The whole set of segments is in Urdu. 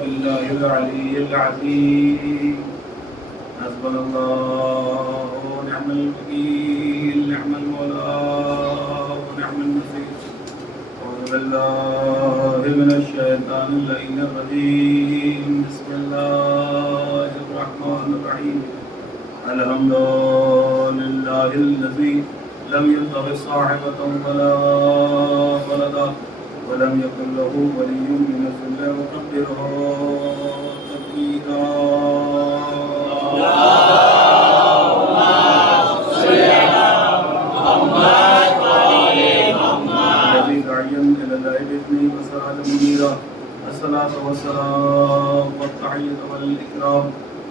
بالله العلي العظيم حسبنا الله ونعم الوكيل نعم المولى ونعم النصير أعوذ بالله من الشيطان اللعين الرجيم بسم الله الرحمن الرحيم الحمد لله الذي لم يتخذ صاحبة ولا ولدا ولم يكن له ولي من الذل وكبره تكبيرا اللهم صل على محمد وعلى محمد الذي داعيا إلى الله بإذنه وسراجا منيرا الصلاة والسلام والتحية والإكرام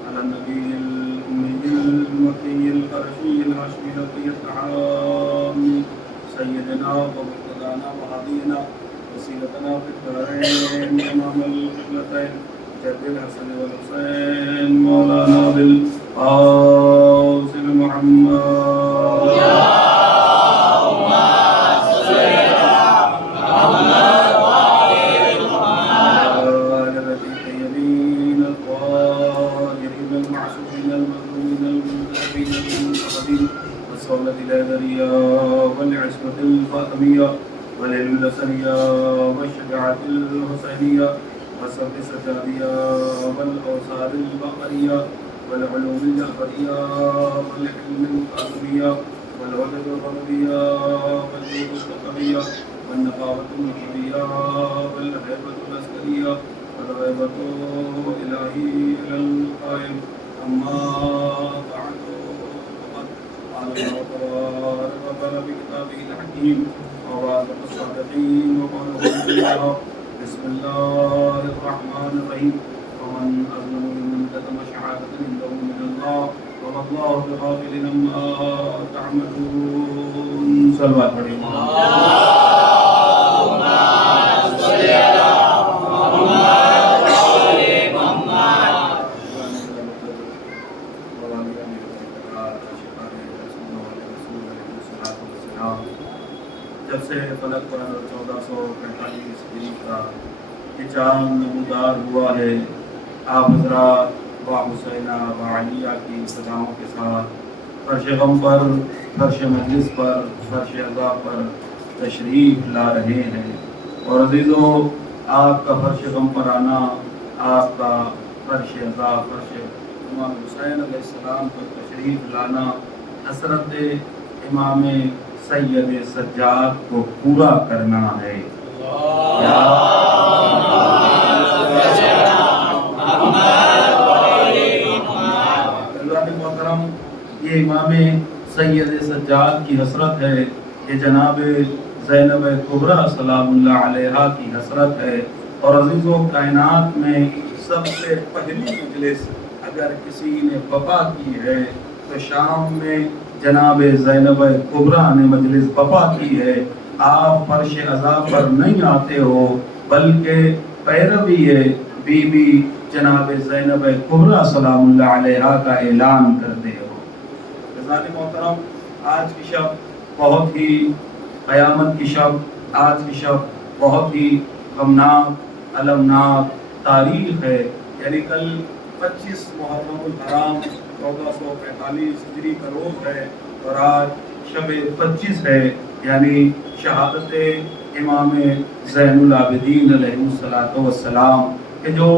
على النبي الأمي المكي القرشي الهاشمي الرقي الطعامي سيدنا ومقتدانا وهدينا وسيلتنا في الدارين إمام القبلتين جد الحسن والحسين مولانا بالقاسم محمد اللهم صل على محمد وعلى محمد الطيبين الطاهرين المعصومين المظلومين المنتخبين المنتخبين والصولة الأدرية والعصمة الفاطمية والإلسانية والشجاعة الحسينية والصف السجادية والأوصال البقرية والعلوم الجعفرية والحلم القاسمية والوجد الغربية والجود الثقفية والنقابة النقبية والهيبة العسكرية والغيبة إلهي إلى القائم أما بعد فقد قال الله تبارك وتعالى في كتابه الحكيم ووعده الصادقين وقوله بالله بسم الله الرحمن الرحيم ومن أظلم ممن كتم شهادة عنده من الله وما الله بغافل عما تعملون صلوات عليه اللهم صل على محمد وعلى محمد جب سے فلک پر 1445 ہجری کا یہ چاند نمودار ہوا ہے، آپ حضرات و حسینہ و علیہ کی صداؤں کے ساتھ فرش غم پر، فرش مجلس پر، فرش عزا پر تشریف لا رہے ہیں۔ اور عزیزوں، آپ کا فرش غم پر آنا، آپ کا فرش عزا، فرش امام حسین علیہ السلام پر تشریف لانا حسرت امام سید سجاد کو پورا کرنا ہے۔ محترم، یہ امام سید سجاد کی حسرت ہے، یہ جناب زینب کبریٰ سلام اللہ علیہا کی حسرت ہے۔ اور عزیزوں، کائنات میں سب سے پہلی مجلس اگر کسی نے بپا کی ہے تو شام میں جناب زینب کبریٰ نے مجلس بپا کی ہے۔ آپ فرش عزا پر نہیں آتے ہو بلکہ پیروی ہے بی بی جناب زینب کبریٰ سلام اللہ علیہا کا اعلان کرتے ہو۔ عزیزان محترم، آج کی شب بہت ہی قیامت کی شب، آج کی شب بہت ہی غمناک، المناک تاریخ ہے۔ یعنی کل 25 محرم الحرام 1445 ہجری کا روز ہے اور آج شب 25 ہے، یعنی شہادت امام زین العابدین علیہ السلام کہ جو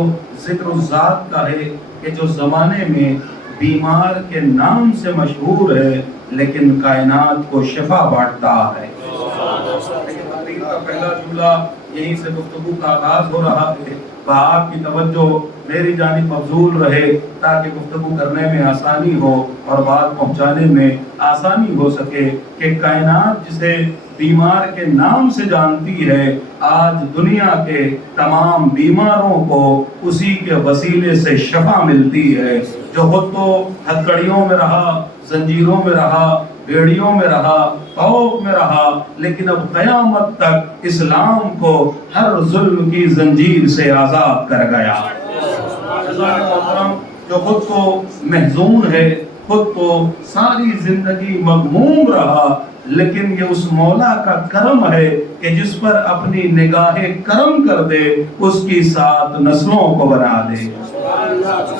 ذکر الذات کا ہے، کہ جو زمانے میں بیمار کے نام سے مشہور ہے لیکن کائنات کو شفا بانٹتا ہے۔ تقریر کا پہلا جملہ یہیں سے گفتگو کا آغاز ہو رہا ہے۔ آپ کی توجہ میری جانب مبذول رہے تاکہ گفتگو کرنے میں آسانی ہو اور بات پہنچانے میں آسانی ہو سکے کہ کائنات جسے بیمار کے نام سے جانتی ہے، آج دنیا کے تمام بیماروں کو اسی کے وسیلے سے شفا ملتی ہے، جو خود تو ہتھکڑیوں میں رہا، زنجیروں میں رہا، بیڑیوں میں رہا، خوف میں رہا، لیکن اب قیامت تک اسلام کو ہر ظلم کی زنجیر سے آزاد کر گیا۔ جو خود کو محزون ہے، خود تو ساری زندگی مغموم رہا، لیکن یہ اس مولا کا کرم ہے کہ جس پر اپنی نگاہ کرم کر دے اس کی 7 نسلوں کو بنا دے۔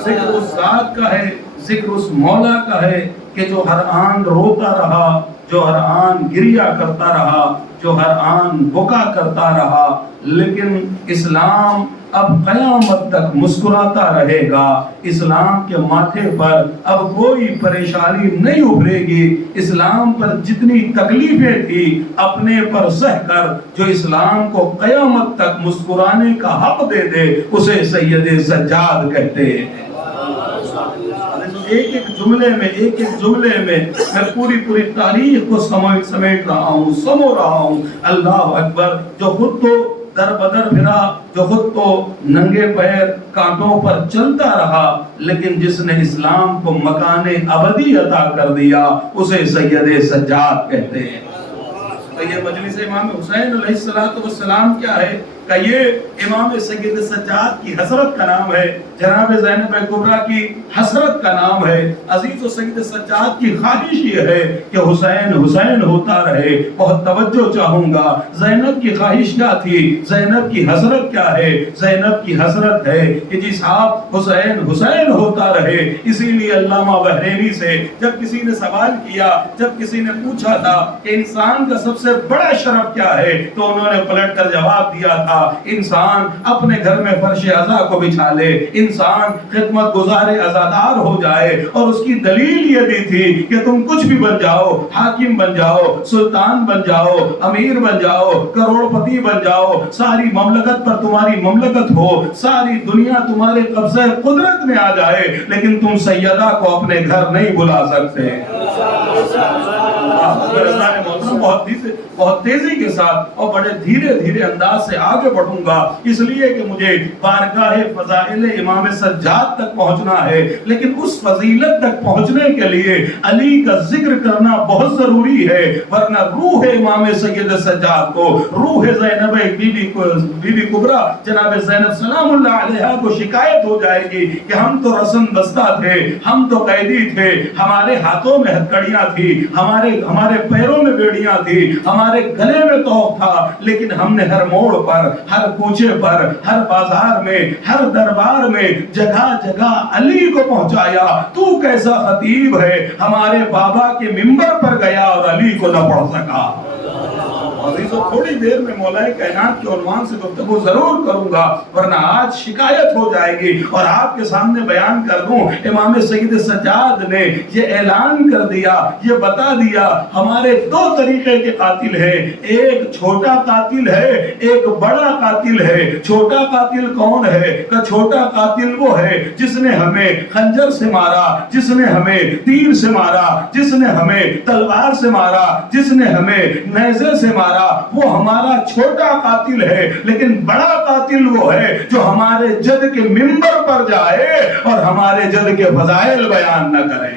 ذکر اس ذات کا ہے، ذکر اس مولا کا ہے کہ جو ہر آن روتا رہا، جو ہر آن گریا کرتا رہا، جو ہر آن بکا کرتا رہا، لیکن اسلام اب قیامت تک مسکراتا رہے گا۔ اسلام کے ماتھے پر اب کوئی پریشانی نہیں ابھرے گی۔ اسلام پر جتنی تکلیفیں تھی اپنے پر سہ کر جو اسلام کو قیامت تک مسکرانے کا حق دے دے اسے سید سجاد کہتے ہیں۔ ایک ایک جملے میں میں پوری تاریخ کو سمیٹ رہا ہوں، سمو رہا ہوں۔ اللہ اکبر، جو خود تو در بدر پھرا، جو خود تو ننگے پیر کانٹوں پر چلتا رہا، لیکن جس نے اسلام کو مکان ابدی عطا کر دیا اسے سید سجاد کہتے ہیں۔ تو یہ مجلس امام حسین علیہ السلام کیا ہے کہ یہ امام سید سجاد کی حسرت کا نام ہے، جناب زینب کبریٰ کی حسرت کا نام ہے۔ عزیز و سید سجاد کی خواہش یہ ہے کہ حسین حسین ہوتا رہے۔ بہت توجہ چاہوں گا، زینب کی خواہش کیا تھی، زینب کی حسرت کیا ہے؟ زینب کی حسرت ہے کہ جی صاحب حسین حسین ہوتا رہے۔ اسی لیے علامہ بحرینی سے جب کسی نے سوال کیا، جب کسی نے پوچھا تھا کہ انسان کا سب سے بڑا شرف کیا ہے، تو انہوں نے پلٹ کر جواب دیا تھا، انسان اپنے گھر میں فرش عزا کو بچھا لے، انسان خدمت گزار عزادار ہو جائے۔ اور اس کی دلیل یہ دی تھی کہ تم کچھ بھی بن جاؤ، حاکم بن جاؤ، سلطان بن جاؤ، امیر بن جاؤ، کروڑ پتی بن جاؤ، ساری مملکت پر تمہاری مملکت ہو، ساری دنیا تمہارے قبضہ قدرت میں آ جائے، لیکن تم سیدہ کو اپنے گھر نہیں بلا سکتے۔ بہت تیزی کے ساتھ اور بڑے دھیرے انداز سے آگے بڑھوں گا، اس لیے کہ مجھے بارگاہ فضائل امام سجاد تک پہنچنا ہے، لیکن اس فضیلت تک پہنچنے کے لیے علی کا ذکر کرنا بہت ضروری ہے، ورنہ روح امام سید سجاد کو، روح زینب بی بی کبریٰ جناب زینب سلام اللہ علیہا کو شکایت ہو جائے گی کہ ہم تو رسن بستہ تھے، ہم تو قیدی تھے، ہمارے ہاتھوں میں ہتھکڑیاں تھی، ہمارے پیروں میں بیڑیاں تھی، ہمارے گلے میں توق تھا، لیکن ہم نے ہر موڑ پر، ہر کوچے پر، ہر بازار میں، ہر دربار میں جگہ جگہ علی کو پہنچایا۔ تو کیسا خطیب ہے، ہمارے بابا کے منبر پر گیا اور علی کو نہ پڑھ سکا۔ عزیزو تھوڑی دیر میں مولا کائنات کے عنوان سے گفتگو ضرور کروں گا، ورنہ آج شکایت ہو جائے گی، اور آپ کے سامنے بیان کر دوں امام سید سجاد نے یہ اعلان کر دیا، یہ بتا دیا ہمارے 2 طریقے کے قاتل ہیں، ایک چھوٹا قاتل ہے، ایک بڑا قاتل ہے۔ چھوٹا قاتل کون ہے؟ کہ چھوٹا قاتل وہ ہے جس نے ہمیں خنجر سے مارا، جس نے ہمیں تیر سے مارا، جس نے ہمیں تلوار سے مارا، جس نے ہمیں نیزے سے مارا، وہ ہمارا چھوٹا قاتل ہے۔ لیکن بڑا قاتل وہ ہے جو ہمارے جد کے منبر پر جائے اور ہمارے جد کے فضائل بیان نہ کرے۔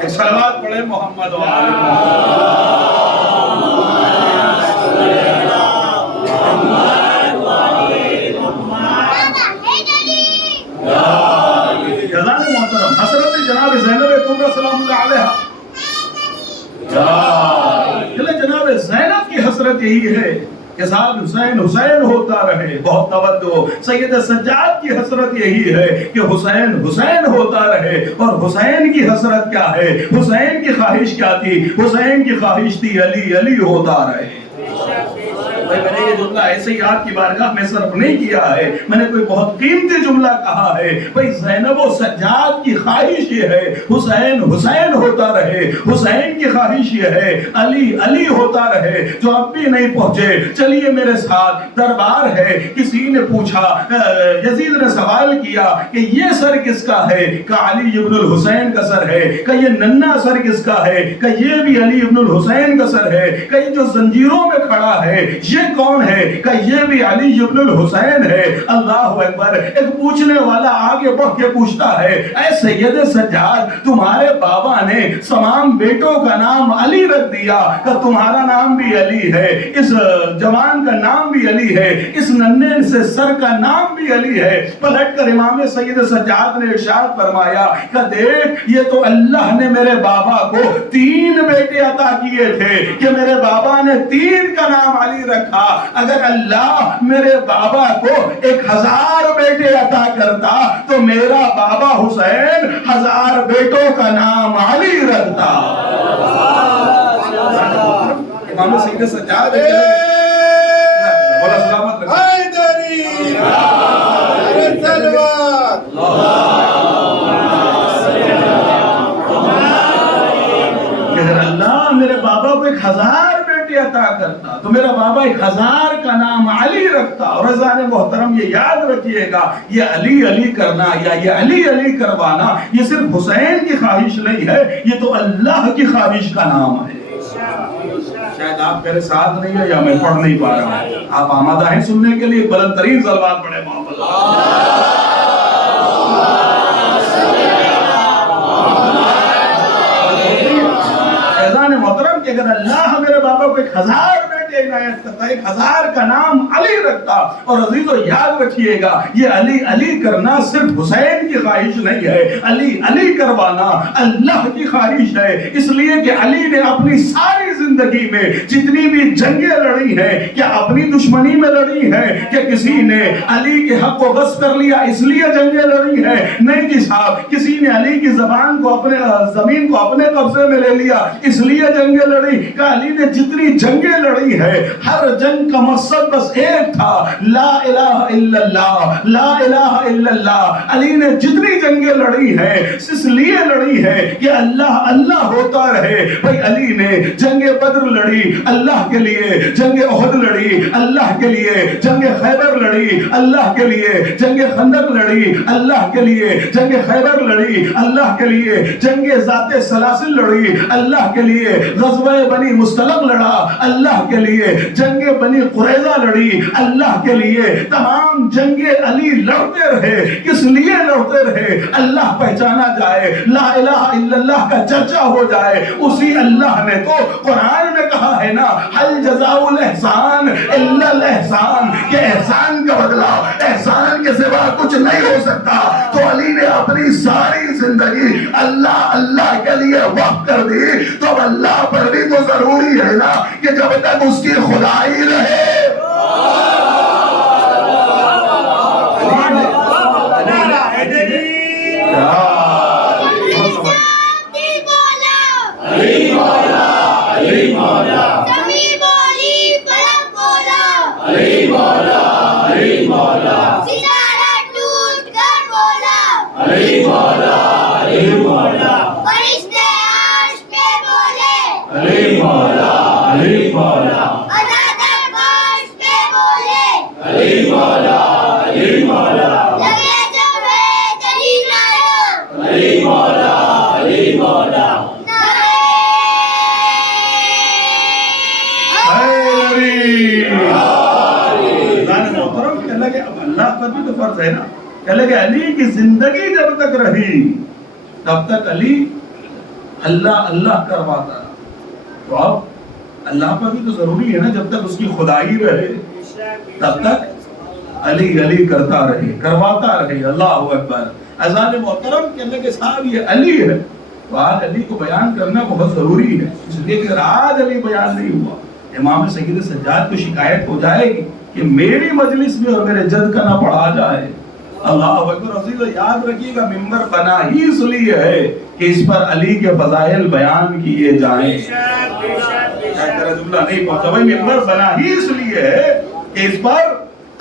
ایک صلوات پڑھیں محمد و آل جزائر محترم حضرت جناب زینب کبریٰ سلام اللہ علیہا، جناب زینب کی حسرت یہی ہے کہ صاحب حسین حسین ہوتا رہے۔ بہت توجہ، سید سجاد کی حسرت یہی ہے کہ حسین حسین ہوتا رہے۔ اور حسین کی حسرت کیا ہے، حسین کی خواہش کیا تھی؟ حسین کی خواہش تھی علی علی ہوتا رہے۔ میں نے یہ جملہ ایسے ہی آپ کی بارگاہ میں صرف نہیں کیا ہے، میں نے کوئی بہت قیمتی جملہ کہا ہے۔ بھئی زینب و سجاد کی خواہش یہ ہے حسین حسین ہوتا رہے، حسین کی خواہش یہ ہے علی علی ہوتا رہے۔ جو اب بھی نہیں پہنچے چلیے میرے ساتھ، دربار ہے، کسی نے پوچھا، یزید نے سوال کیا کہ یہ سر کس کا ہے؟ کہ علی ابن الحسین کا سر ہے۔ کہ یہ ننھا سر کس کا ہے؟ کہ یہ بھی علی ابن الحسین کا سر ہے۔ کہ یہ جو زنجیروں میں کھڑا ہے یہ کون کون ہے؟ کہ یہ بھی علی ابن الحسین ہے۔ اللہ اکبر۔ ایک پوچھنے والا آگے بڑھ کے پوچھتا ہے، اے سید سجاد، تمہارے بابا نے تمام بیٹوں کا نام علی رکھ دیا، کہ تمہارا نام بھی علی ہے، اس جوان کا نام بھی علی ہے، اس ننھے سے سر کا نام بھی علی ہے۔ پلٹ کر امام سید سجاد نے ارشاد فرمایا کہ دیکھ، یہ تو اللہ نے میرے بابا کو 3 بیٹے عطا کیے تھے کہ میرے بابا نے 3 کا نام علی رکھا۔ اگر اللہ میرے بابا کو 1000 بیٹے عطا کرتا تو میرا بابا حسین 1000 بیٹوں کا نام علی رکھتا۔ امام سید سجاد بولا سلامت حیدری سلوات اگر اللہ میرے بابا کو 1000 بیٹے عطا کرتا تو میرا بابا 1000 کا نام علی رکھتا۔ اور عزیزان محترم یہ یاد رکھیے گا، یہ علی علی کرنا یا یہ علی علی کروانا یہ صرف حسین کی خواہش نہیں ہے، یہ تو اللہ کی خواہش کا نام ہے۔ شاید آپ میرے ساتھ نہیں ہے یا میں پڑھ نہیں پا رہا ہوں، آپ آمادہ ہیں سننے کے لیے؟ بلند ترین صلوات پڑھیں محمد اذان محترم کہ اگر اللہ میرے بابا کو 1000 بیٹے عنایت کرتا، 1000 کا نام علی رکھتا۔ اور عزیزو یاد رکھیے گا، یہ علی علی کرنا صرف حسین کی خواہش نہیں ہے، علی علی کروانا اللہ کی خواہش ہے۔ اس لیے کہ علی نے اپنی ساری زندگی میں جتنی بھی جنگیں لڑی ہیں، کیا اپنی دشمنی میں لڑی ہیں کہ کسی نے علی کے حق کو غصب کر لیا اس لیے جنگیں لڑی ہیں؟ نہیں جی صاحب، کسی نے علی کی زبان کو اپنے زمین کو اپنے قبضے میں لے لیا اس لیے جنگیں لڑی۔ کہ علی نے جتنی جنگیں لڑی ہے ہر جنگ کا مقصد بس ایک تھا، لا الہ الا اللہ، لا الہ الا اللہ۔ علی نے جتنی جنگیں لڑی ہیں اس لیے لڑی ہے کہ اللہ اللہ ہوتا رہے۔ بھائی علی نے جنگ بدر لڑی اللہ کے لیے، جنگ احد لڑی اللہ کے لیے، جنگ خیبر لڑی اللہ کے لیے، جنگ خندق لڑی اللہ کے لیے، جنگ خیبر لڑی اللہ کے لیے، جنگ ذات سلاسل لڑی اللہ کے لیے، غزوہ بنی مستلق لڑا اللہ کے لیے، جنگ بنی قریظہ لڑی اللہ کے لیے۔ تمام جنگیں علی لڑتے رہے، کس لیے لڑتے رہے؟ اللہ پہچانا جائے، لا الہ الا اللہ کا چرچا ہو جائے۔ اسی اللہ نے تو قرآن میں کہا ہے نا، حل جزاء الاحسان الا الاحسان، کہ احسان کا بدلہ احسان کے سوا کچھ نہیں ہو سکتا۔ تو علی نے اپنی ساری زندگی اللہ اللہ کے لیے وقف کر دی، تو اللہ پر بھی تو ضروری ہے نا کہ جب تک اس کی خدائی رہے۔ اللہ پر بھی تو فرض ہے نا، کہ لگے علی کی زندگی جب تک رہی تب تک علی اللہ اللہ کرواتا۔ تو اب اللہ پر بھی تو ضروری ہے نا، جب تک اس کی خدائی رہے تب تک علی علی کرتا رہے، کرواتا رہے۔ اللہ اکبر۔ اذان محترم کہنے کے صاحب یہ علی ہے، تو آج علی کو بیان کرنا بہت ضروری ہے، اس لیے کہ اگر آج علی بیان نہیں ہوا امام سید سجاد کو شکایت ہو جائے گی کہ میری مجلس میں اور میرے جد کا نہ پڑھا جائے۔ اللہ اکبر۔ عزیزو یاد رکھیے گا، ممبر بنا ہی اس لیے ہے کہ اس پر علی کے فضائل بیان کیے جائیں۔ شاید میرا جملہ نہیں پہنچا، بھائی ممبر بنا ہی اس لیے ہے کہ اس پر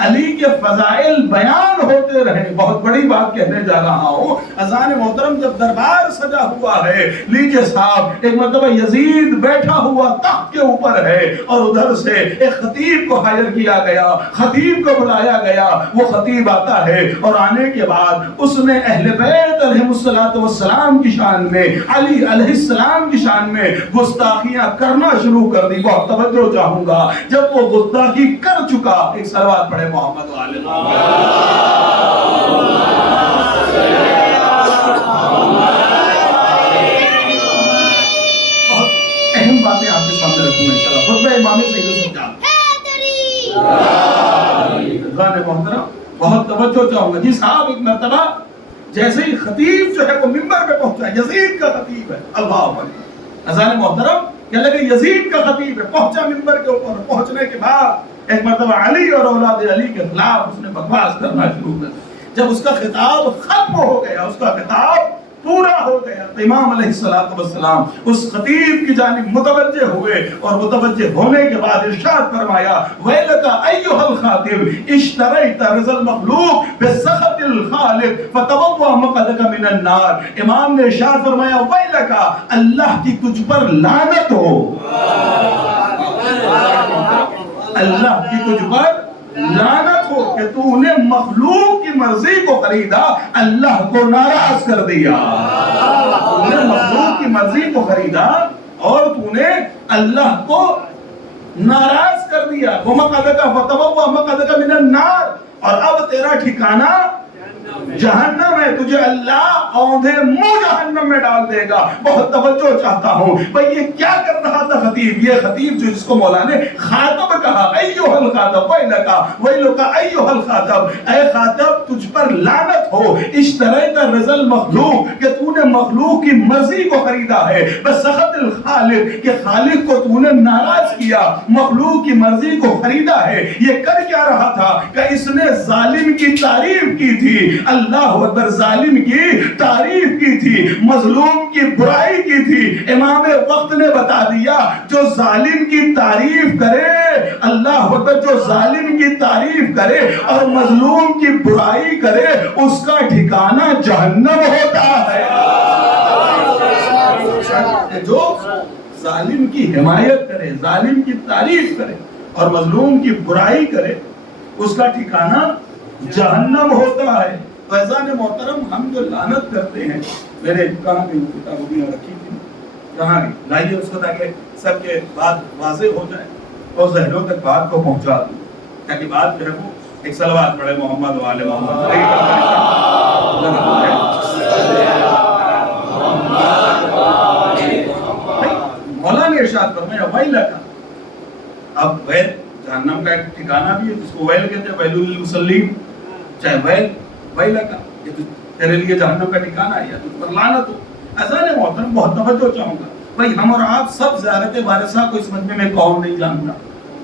علی کے فضائل بیان ہوتے رہے. بہت بڑی بات کہنے جا رہا ہوں. اذان محترم جب دربار سجا ہوا ہے, لیجئے صاحب ایک مرتبہ یزید بیٹھا ہوا تخت کے اوپر ہے اور ادھر سے ایک خطیب کو ہائر کیا گیا, خطیب کو بلایا گیا. وہ خطیب آتا ہے اور آنے کے بعد اس نے اہل بیت علیہ السلام کی شان میں, علی علیہ السلام کی شان میں گستاخیاں کرنا شروع کر دی. بہت توجہ چاہوں گا, جب وہ گستاخی کر چکا, ایک صلوات پڑھے محمد والے اہم باتیں آپ کے سامنے رکھوں گا انشاءاللہ. خطبہ امام سید سجاد. خان محترم بہت توجہ چاہوں گا. جی صاحب ایک مرتبہ جیسے ہی خطیب جو ہے وہ منبر پہ پہنچا, یزید کا خطیب ہے, اللہ اکبر. اذان محترم کہنے لگے یزید کا خطیب ہے, پہنچا منبر کے اوپر. پہنچنے کے بعد ایک مرتبہ علی اور اولاد علی کے خلاف اس نے بکواس کرنا شروع کر دیا. جب اس کا خطاب ختم ہو گیا, اس کا خطاب پورا ہو گیا, تو امام علیہ السلام اس خطیب کی جانب متوجہ ہوئے اور متوجہ ہونے کے بعد ارشاد فرمایا, وَيْلَكَ أَيُّهَا الْخَاطِبُ اشْتَرَيْتَ رِضَى الْمَخْلُوقِ بِسَخَطِ الْخَالِقِ فَتَبَوَّأَ مَقْعَدَكَ مِنَ النَّارِ. امام نے ارشاد فرمایا, وَيْلَكَ, اللہ کی تجھ پر لعنت ہو, اللہ کی تجھ پر لعنت ہو کہ تو نے مخلوق کی مرضی کو خریدا, اللہ کو ناراض کر دیا. تو نے مخلوق کی مرضی کو خریدا اور تو نے اللہ کو ناراض کر دیا. وَمَقْعَدَكَ فَتَبَوَّأَ مَقْعَدَكَ مِنَ النَّارِ, اور اب تیرا ٹھکانہ جہنم ہے, تجھے اللہ اوندھے منہ جہنم میں ڈال دے گا. بہت توجہ چاہتا ہوں بھئی, یہ کیا کر رہا تھا خطیب؟ یہ خطیب جو جس کو مولا نے خاطب کہا, ایھا الخاطب ویلک ایھا الخاطب, اے خاطب تجھ پر لعنت ہو, اشتریت رضا المخلوق, کہ تو نے مخلوق کی مرضی کو خریدا ہے, بسخط الخالق, کہ خالق کو تو نے ناراض کیا, مخلوق کی مرضی کو خریدا ہے. یہ کر کیا رہا تھا کہ اس نے ظالم کی تعریف کی تھی, اللہ اکبر, ظالم کی تعریف کی تھی, مظلوم کی برائی کی تھی. امام وقت نے بتا دیا, جو ظالم کی تعریف کرے, اللہ اکبر, جو ظالم کی تعریف کرے اور مظلوم کی برائی کرے, اس کا ٹھکانہ جہنم ہوتا ہے. جو ظالم کی حمایت کرے, ظالم کی تعریف کرے اور مظلوم کی برائی کرے, اس کا ٹھکانہ جہنم ہوتا ہے. فیضان محترم, ہم جو لعنت کرتے ہیں, میرے کہاں کی کتابیں رکھی تھی, کہاں گئی, لائیے اس کو تاکہ سب کے بات واضح ہو جائے اور ذہنوں تک بات کو پہنچا دوں, تاکہ بات جو ہے وہ ایک صلوات پڑھے محمد والے محمد. مولا نے ارشاد فرمایا, ویلک, اب ویل جہنم کا ایک ٹھکانہ بھی ہے جس کو ویل کہتے ہیں, ویل للمصلین, چاہے ویل ویلک, یہ تیرے لیے جہنم کا ٹھکانہ ہے یا تجھ پر لعنت ہو. اذان محترم بہت توجہ چاہوں گا بھائی, ہم اور آپ سب زیارت وارثہ کو اس مجمع میں کون نہیں جانتا؟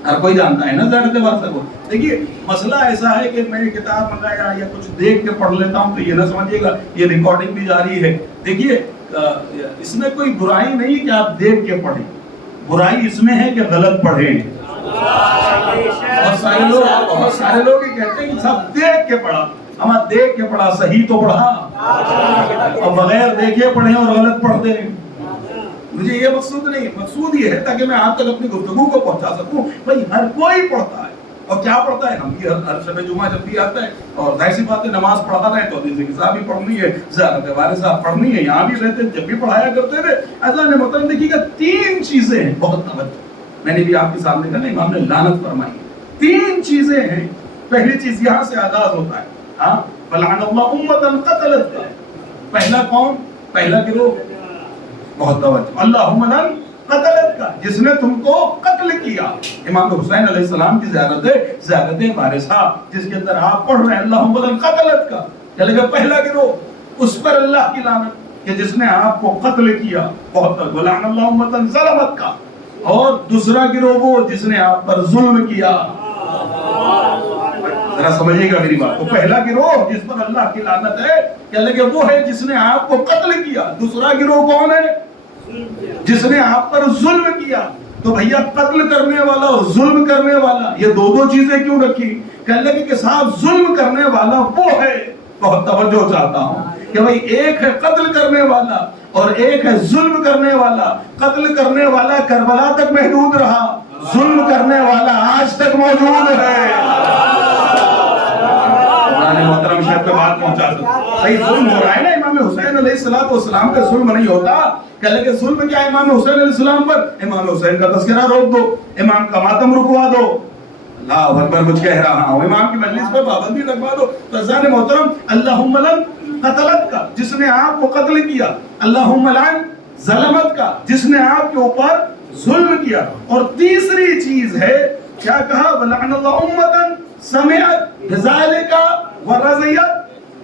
ہر کوئی جانتا ہے نا زیارت وارثہ کو. دیکھیے مسئلہ ایسا ہے کہ میں یہ کتاب منگایا یا کچھ دیکھ کے پڑھ لیتا ہوں تو یہ نہ سمجھیے گا یہ ریکارڈنگ بھی جاری ہے. دیکھیے اس میں کوئی برائی نہیں کہ آپ دیکھ کے پڑھیں, برائی اس میں ہے کہ غلط پڑھیں. بہت سارے لوگ یہ کہتے ہیں کہ سب دیکھ کے پڑھا, ہمیں دیکھ کے پڑھا, صحیح تو پڑھا, اور بغیر دیکھے پڑھیں اور غلط پڑھتے ہیں. مجھے یہ مقصود نہیں, مقصود یہ ہے تاکہ میں آپ تک اپنی گفتگو کو پہنچا سکوں. بھائی ہر کوئی پڑھتا ہے, اور کیا پڑھتا ہے, ہم بھی ہر شب جمعہ جب بھی آتا ہے, اور ظاہر سی بات ہے نماز پڑھا رہے تو حدیث کتاب بھی پڑھنی ہے, زیارت وارثہ پڑھنی ہے, یہاں بھی رہتے جب بھی پڑھایا کرتے تھے. اذان محترم دیکھیے گا, 3 چیزیں ہیں, بہت توجہ, میں نے بھی آپ کے سامنے کہا, امام نے لعنت فرمائی ہے. 3 چیزیں ہیں. پہلی چیز یہاں سے آغاز ہوتا ہے, ہاں, فلعن اللہ امتا قتلت کا. پہلا کون؟ پہلا گروہ, بہت توجہ, اللہم من قتلت کا, جس نے تم کو قتل کیا. امام حسین علیہ السلام کی زیارت وارثہ جس کے اندر آپ پڑھ رہے ہیں, اللہم من قتلت کا, چلے گا پہلا گروہ, اس پر اللہ کی لعنت کہ جس نے آپ کو قتل کیا. بہت توجہ, لعن اللہ امتا ظلمت کا. اور دوسرا گروہ وہ جس نے آپ پر ظلم کیا. ذرا سمجھیے گا میری بات کو, پہلا گروہ جس پر اللہ کی لعنت ہے کیا لگے وہ ہے جس نے آپ کو قتل کیا. دوسرا گروہ کون ہے؟ جس نے آپ پر ظلم کیا. تو بھیا قتل کرنے والا اور ظلم کرنے والا یہ دو چیزیں کیوں رکھی؟ کہنے لگے کہ صاحب ظلم کرنے والا وہ ہے، بہت توجہ چاہتا ہوں کہ بھائی ایک ہے قتل کرنے والا اور ایک ہے ظلم کرنے والا۔ قتل کرنے والا کربلا تک محدود رہا، ظلم کرنے والا آج تک موجود ہے۔ محترم شاید پہ بات پہنچا سکتا بھائی ظلم ہو رہا ہے نا امام حسین علیہ السلام پہ ظلم نہیں ہوتا۔ کہ لگے ظلم کیا امام حسین علیہ السلام پر؟ امام حسین کا تذکرہ روک دو، امام کا ماتم رکوا دو۔ اللہ اکبر، کچھ کہہ رہا ہوں، امام کی مجلس پر پابندی لگوا دو۔ رضان محترم، اللہم لن قتلت کا جس نے آپ کو قتل کیا، اللہم لن ظلمت کا جس نے آپ کے اوپر ظلم کیا، اور تیسری چیز ہے کیا کہا؟ وَلَعْنَ اللَّهُ أُمَّةً سَمِعَتْ بِذَلِكَ وَرَضِيَتْ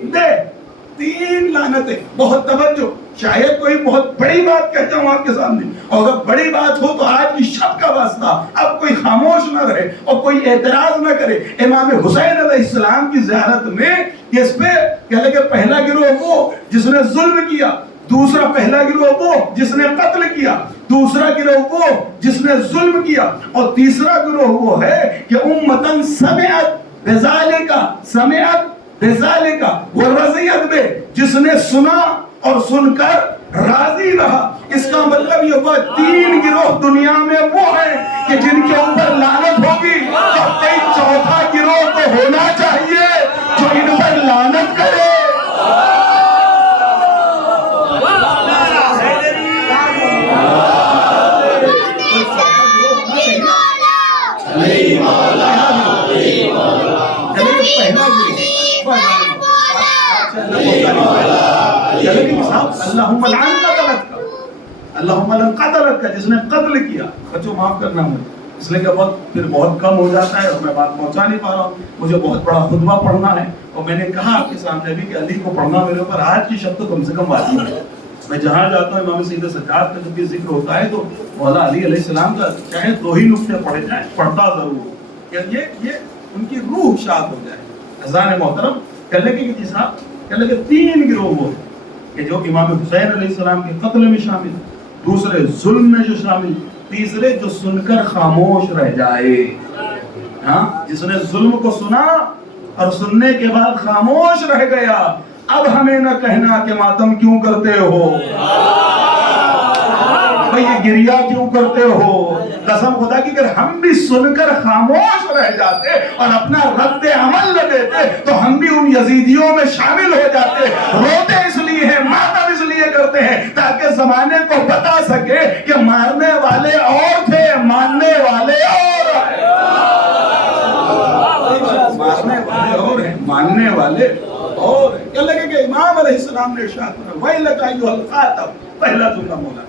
بِهِ۔ تین لعنتیں، بہت توجہ، شاید کوئی بہت بڑی بات کہتا ہوں آپ کے سامنے، اور اگر بڑی بات ہو تو آج کی شب کا واسطہ اب کوئی خاموش نہ رہے اور کوئی اعتراض نہ کرے۔ امام حسین علیہ السلام کی زیارت میں اس پہ کہہ لگے پہلا گروہ وہ جس نے ظلم کیا، دوسرا پہلا گروہ وہ جس نے قتل کیا، دوسرا گروہ وہ جس نے ظلم کیا، اور تیسرا گروہ وہ ہے کہ امتن سمعت بذالک، سمعت بذالک ورضیت بہ، جس نے سنا اور سن کر راضی رہا۔ اس کا مطلب یہ ہوا تین گروہ دنیا میں وہ ہیں کہ جن کے اوپر لعنت ہوگی، اور کوئی چوتھا گروہ تو ہونا چاہیے جو ان پر لعنت کرے۔ اللہم لعن قتلت کا، اللہم لعن قتلت کا جس نے قتل کیا۔ بچوں معاف کرنا مجھے، اس لیے کہ وقت پھر بہت کم ہو جاتا ہے اور میں بات پہنچا نہیں پا رہا ہوں، مجھے بہت بڑا خطبہ پڑھنا ہے، اور میں نے کہا آپ کے سامنے بھی کہ علی کو پڑھنا میرے اوپر آج کی شب تو کم سے کم واجب ہے۔ میں جہاں جاتا ہوں امام سید سجاد کا جب بھی ذکر ہوتا ہے تو مولا علی علیہ السلام کا چاہے دو ہی نقطے پڑھے جائیں، پڑھتا ضرور کہ یہ ان کی روح شاد ہو جائے۔ اذان محترم کہنے لگے کہ صاحب کہنے لگے تین گروہ وہ کہ جو امام حسین علیہ السلام کے قتل میں شامل، دوسرے ظلم میں جو شامل، تیسرے جو سن کر خاموش رہ جائے۔ ہاں، جس نے ظلم کو سنا اور سننے کے بعد خاموش رہ گیا، اب ہمیں نہ کہنا کہ ماتم کیوں کرتے ہو، بھئی یہ گریہ کیوں کرتے ہو۔ قسم خدا کی اگر ہم بھی سن کر خاموش رہ جاتے اور اپنا رد عمل نہ دیتے تو ہم بھی ان یزیدیوں میں شامل ہو جاتے۔ روتے اس لیے ہیں، ماتم اس لیے کرتے ہیں تاکہ زمانے کو بتا سکے کہ مارنے والے اور تھے، ماننے والے اور ہیں۔ مارنے والے اور ہیں، ماننے والے اور ہیں۔ کہنے لگے کہ امام علیہ السلام نے ارشاد فرمایا وَيْلَكَ أَيُّهَا الْخَاطَبُ، پہلا جملہ مولا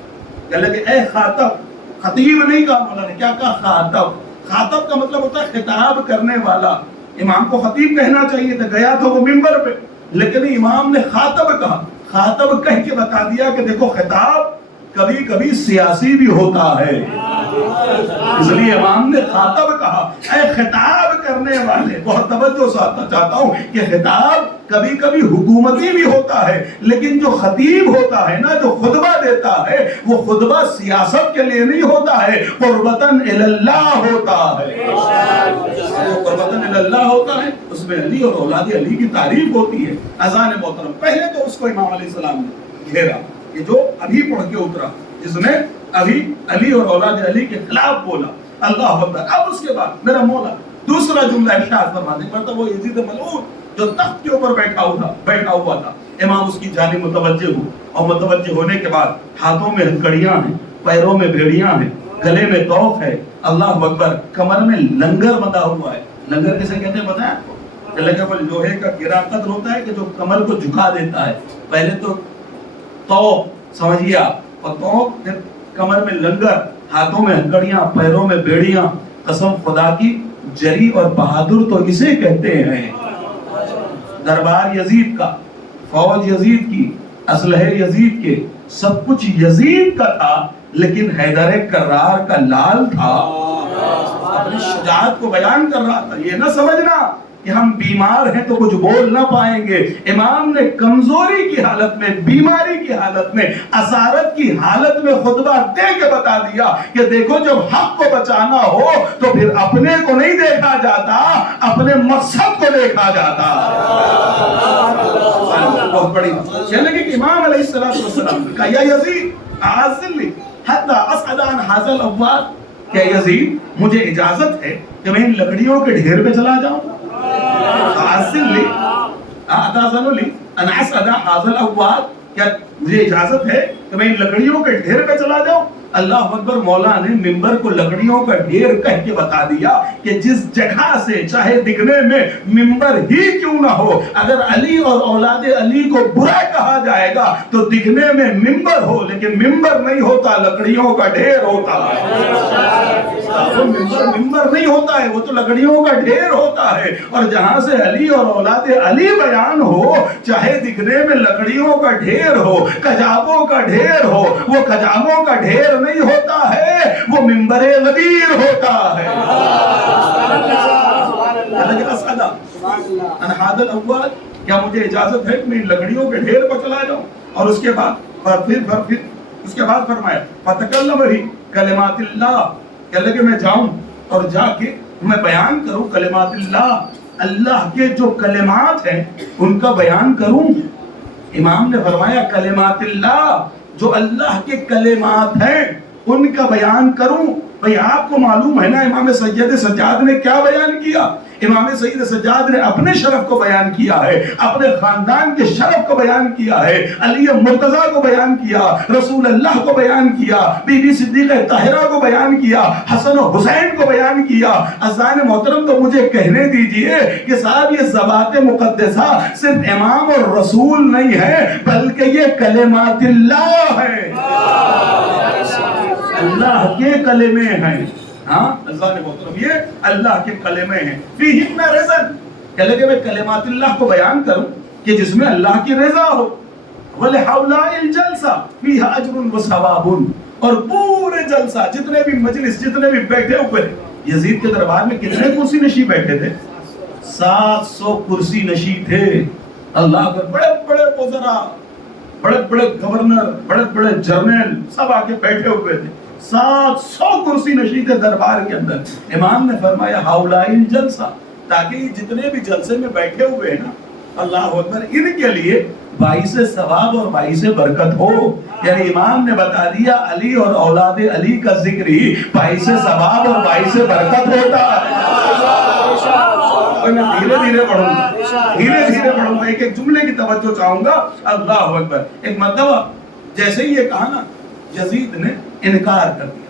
کہنے لگے اے خاطب، خطیب نہیں کہا مولا نے، کیا کہا؟ خاطب۔ خاطب کا مطلب ہوتا ہے خطاب کرنے والا۔ امام کو خطیب کہنا چاہیے تھا، گیا تھا وہ منبر پہ، لیکن امام نے خاطب کہا۔ خاطب کہہ کے بتا دیا کہ دیکھو خطاب کبھی کبھی سیاسی بھی ہوتا ہے، اس لیے امام نے خاطب کہا۔ اے خطاب کرنے والے، بہت توجہ سے چاہتا ہوں کہ خطاب کبھی کبھی حکومتی بھی ہوتا ہے، لیکن جو خطیب ہوتا ہے نا، جو خطبہ دیتا ہے، وہ خطبہ سیاست کے لیے نہیں ہوتا ہے، قربتاً اللہ ہوتا ہے۔ قربتاً اللہ ہوتا ہے، اس میں علی اور اولاد علی کی تعریف ہوتی ہے۔ اذان محترم، پہلے تو اس کو امام علیہ السلام نے گھیرا، یہ جو ابھی پڑھ کے اترا، جس نے ابھی علی اور اولاد علی کے خلاف بولا، اللہ اکبر۔ اب اس کے بعد میرا مولا دوسرا جملہ ارشاد فرماتے پڑتا، وہ یزید ملعون جو تخت کے اوپر بیٹھا ہوا تھا، امام اس کی جانب متوجہ ہو، اور متوجہ ہونے کے بعد ہاتھوں میں ہتھکڑیاں ہیں، پیروں میں بھیڑیاں ہیں، گلے میں توق ہے، اللہ اکبر، کمر میں لنگر بندھا ہوا ہے۔ لنگر کسے کہتے ہیں بتائیں آپ کو؟ کہ وہ لوہے کا گرا قدر ہوتا ہے کہ جو کمر کو جھکا دیتا ہے۔ پہلے تو توق سمجھیے آپ، اور توق پھر کمر میں لنگر، ہاتھوں میں ہتھکڑیاں، پیروں میں بیڑیاں۔ قسم خدا کی، جری اور بہادر تو اسے کہتے ہیں۔ دربار یزید کا، فوج یزید کی، اسلحے یزید کے، سب کچھ یزید کا تھا، لیکن حیدر کرار کا لال تھا، اپنی شجاعت کو بیان کر رہا تھا۔ یہ نہ سمجھنا کہ ہم بیمار ہیں تو کچھ بول نہ پائیں گے. امام نے کمزوری کی حالت میں, بیماری کی حالت میں, اسارت کی حالت میں خطبہ دے کے بتا دیا کہ دیکھو جب حق کو بچانا ہو تو پھر اپنے کو نہیں دیکھا جاتا, اپنے مقصد کو دیکھا جاتا. بہت بڑی کہنے لگے کہ امام علیہ السلام نے کہا یا یزید اعزلنی حتی اصعد عن هذا الابواب, کہ یزید مجھے اجازت ہے کہ میں ان لکڑیوں کے ڈھیر پہ چلا جاؤں. اعزلنی اتاذن لی ان اصعد هذا الابواب, کیا مجھے اجازت ہے کہ میں ان لکڑیوں کے ڈھیر پہ چلا جاؤں. اللہ اکبر. مولا نے ممبر کو لکڑیوں کا ڈھیر کہہ کے بتا دیا کہ جس جگہ سے چاہے دکھنے میں ممبر ہی کیوں نہ ہو, اگر علی اور اولاد علی کو برا کہا جائے گا تو دکھنے میں ممبر ہو لیکن ممبر نہیں ہوتا, لکڑیوں کا ڈھیر ہوتا ہے. وہ ممبر نہیں ہوتا ہے, وہ تو لکڑیوں کا ڈھیر ہوتا ہے. اور جہاں سے علی اور اولاد علی بیان ہو, چاہے دکھنے میں لکڑیوں کا ڈھیر ہو, کجابوں کا ڈھیر ہو, وہ کجابوں کا ڈھیر نہیں ہوتا ہے, وہ ممبر غدیر ہوتا ہے. کیا مجھے اجازت ہے کہ میں ان لکڑیوں کے ڈھیر پر چلا جاؤں. اور اس کے بعد پھر فرمایا فتکلم ہی کلمات اللہ, کہ لگے میں جاؤں اور جا کے میں بیان کروں کلمات اللہ, اللہ کے جو کلمات ہیں ان کا بیان کروں. امام نے فرمایا کلمات اللہ, جو اللہ کے کلمات ہیں ان کا بیان کروں. بھئی آپ کو معلوم ہے نا امام سید سجاد نے کیا بیان کیا. امام سید سجاد نے اپنے شرف کو بیان کیا ہے, اپنے خاندان کے شرف کو بیان کیا ہے, علی مرتضیٰ کو بیان کیا, رسول اللہ کو بیان کیا, بی بی صدیقہ طاہرہ کو بیان کیا, حسن و حسین کو بیان کیا. عزیزان محترم تو مجھے کہنے دیجئے کہ صاحب یہ ذوات مقدسہ صرف امام اور رسول نہیں ہے بلکہ یہ کلمات اللہ ہے, اللہ کے کلمے ہیں. ہاں عزیزان محترم یہ اللہ کے کلمے ہیں. فیہن رضا, کہ لگے میں کلمات اللہ کو بیان کروں کہ جس میں اللہ کی رضا ہو. وَلِحَوْلَاءِ الْجَلْسَةِ فِيهَا أَجْرٌ وَثَوَابٌ, اور پورے جلسہ جتنے بھی مجلس جتنے بھی بیٹھے ہوئے, یزید کے دربار میں کتنے کرسی نشین بیٹھے تھے؟ 700 کرسی نشین تھے. اللہ کے بڑے بڑے وزراء, بڑے بڑے گورنر, بڑے بڑے جرنیل سب آ کے بیٹھے ہوئے تھے. 700 کرسی نشین تھے دربار کے اندر. امام نے فرمایا ہاؤلائی الجلسہ, تاکہ جتنے بھی جلسے میں بیٹھے ہوئے ہیں نا, اللہ اکبر, ان کے لیے باعث ثواب اور باعث برکت ہو. یعنی امام نے بتا دیا علی اور اولاد علی کا ذکر ہی باعث ثواب اور باعث برکت ہوتا ہے. میں دھیرے دھیرے پڑھوں گا, ایک ایک جملے کی توجہ چاہوں گا. اللہ اکبر. ایک مرتبہ جیسے ہی یہ کہا نا, یزید نے انکار کر دیا.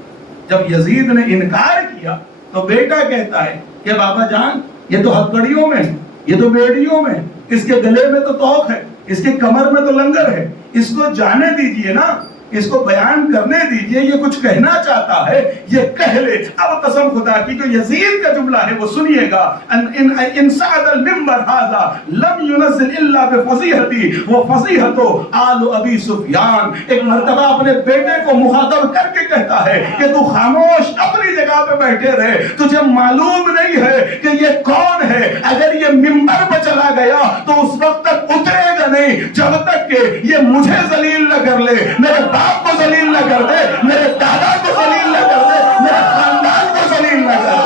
جب یزید نے انکار کیا تو بیٹا کہتا ہے کہ بابا جان یہ تو ہتکڑیوں میں, یہ تو بیڑیوں میں, اس کے گلے میں تو توق ہے, اس کے کمر میں تو لنگر ہے, اس کو جانے دیجئے نا, اس کو بیان کرنے دیجئے, یہ کچھ کہنا چاہتا ہے یہ کہہ لے. اب قسم خدا کی جو یزید کا جملہ ہے وہ سنیے گا. ان سعد المنبر هذا لم ينزل الا بفصیحتی وفصیحت آل ابی سفیان. ایک مرتبہ اپنے بیٹے کو مخاطب کر کے کہتا ہے کہ تو خاموش اپنی جگہ پہ بیٹھے رہے, تجھے معلوم نہیں ہے کہ یہ کون ہے. اگر یہ منبر پہ چلا گیا تو اس وقت تک اترے گا نہیں جب تک کہ یہ مجھے ذلیل نہ کر لے, میرے باپ کو ذلیل نہ کر دے, میرے دادا کو ذلیل نہ کر دے, میرے خاندان کو ذلیل نہ کر دے.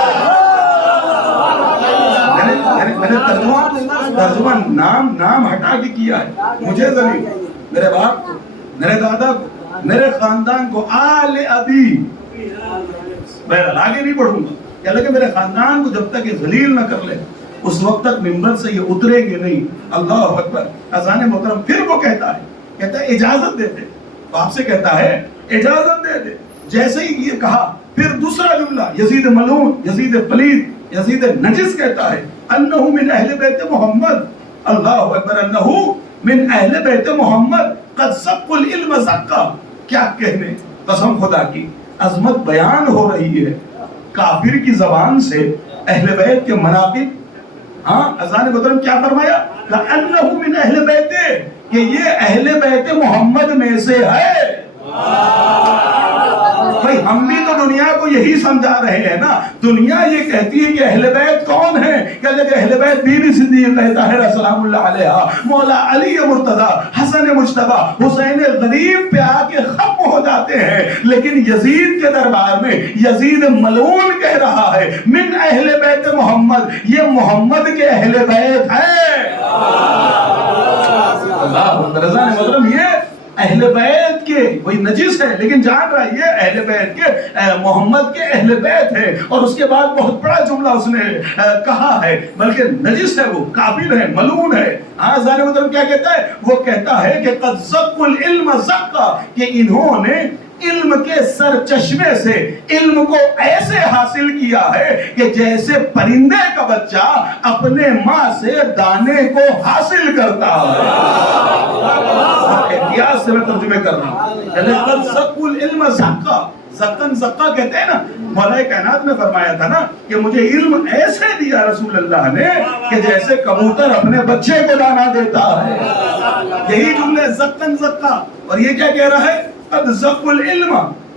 میں نے ترجمہ نام ہٹا کے کیا ہے. مجھے ذلیل, میرے باپ کو, میرے دادا کو, میرے خاندان کو, آل ابی. بہرحال آگے نہیں پڑھوں گا. کیا لگے میرے خاندان کو جب تک یہ ذلیل نہ کر لے اس وقت تک منبر سے یہ اترے گے نہیں. اللہ اکبر. اذان محترم پھر وہ کہتا ہے اجازت دیتے, آپ سے کہتا ہے اجازت دے دے. جیسے ہی یہ کہا پھر دوسرا جملہ, یزید ملعون, یزید پلید, یزید نجس کہتا ہے انہو من اہل بیت محمد. اللہ اکبر. انہو من اہل بیت محمد قد سق العلم زکا. کیا کہنے, قسم خدا کی عظمت بیان ہو رہی ہے کافر کی زبان سے اہل بیت کے مناقب. ہاں اذان محترم کیا فرمایا, انہو من اہل بیت, کہ یہ اہل بیت محمد میں سے ہے. بھائی ہم بھی تو دنیا کو یہی سمجھا رہے ہیں نا. دنیا یہ کہتی ہے کہ اہل بیت کون ہے؟ کہتے کہ اہل بیت بی بی صدیق طاہرہ سلام اللہ علیہ، مولا علی مرتضیٰ، حسن مجتبیٰ، حسین غریب پہ آ کے ختم ہو جاتے ہیں. لیکن یزید کے دربار میں یزید ملعون کہہ رہا ہے من اہل بیت محمد، یہ محمد کے اہل بیت ہے. اللہ رضا نے مطلب یہ اہل بیت کے، وہی نجس ہے لیکن جان رہا ہے یہ اہل بیت کے، محمد کے اہل بیت ہے. اور اس کے بعد بہت بڑا جملہ اس نے کہا ہے، بلکہ نجس ہے، وہ کافر ہے، ملعون ہے. ظاہر مطلب کیا کہتا ہے؟ وہ کہتا ہے کہ قد زق العلم زقا، کہ انہوں نے علم کے سر چشمے سے علم کو ایسے حاصل کیا ہے کہ جیسے پرندے کا بچہ اپنے ماں سے دانے کو حاصل کرتا ہے. احتیاط سے میں ترجمے کر رہا ہوں. قد زق العلم زقا، زقن زقا کہتے ہیں نا. مولا کائنات نے فرمایا تھا نا کہ مجھے علم ایسے دیا رسول اللہ نے کہ جیسے کبوتر اپنے بچے کو دانا دیتا ہے. یہی جملے زقن زقا. اور یہ کیا کہہ رہا ہے؟ قد زق العلم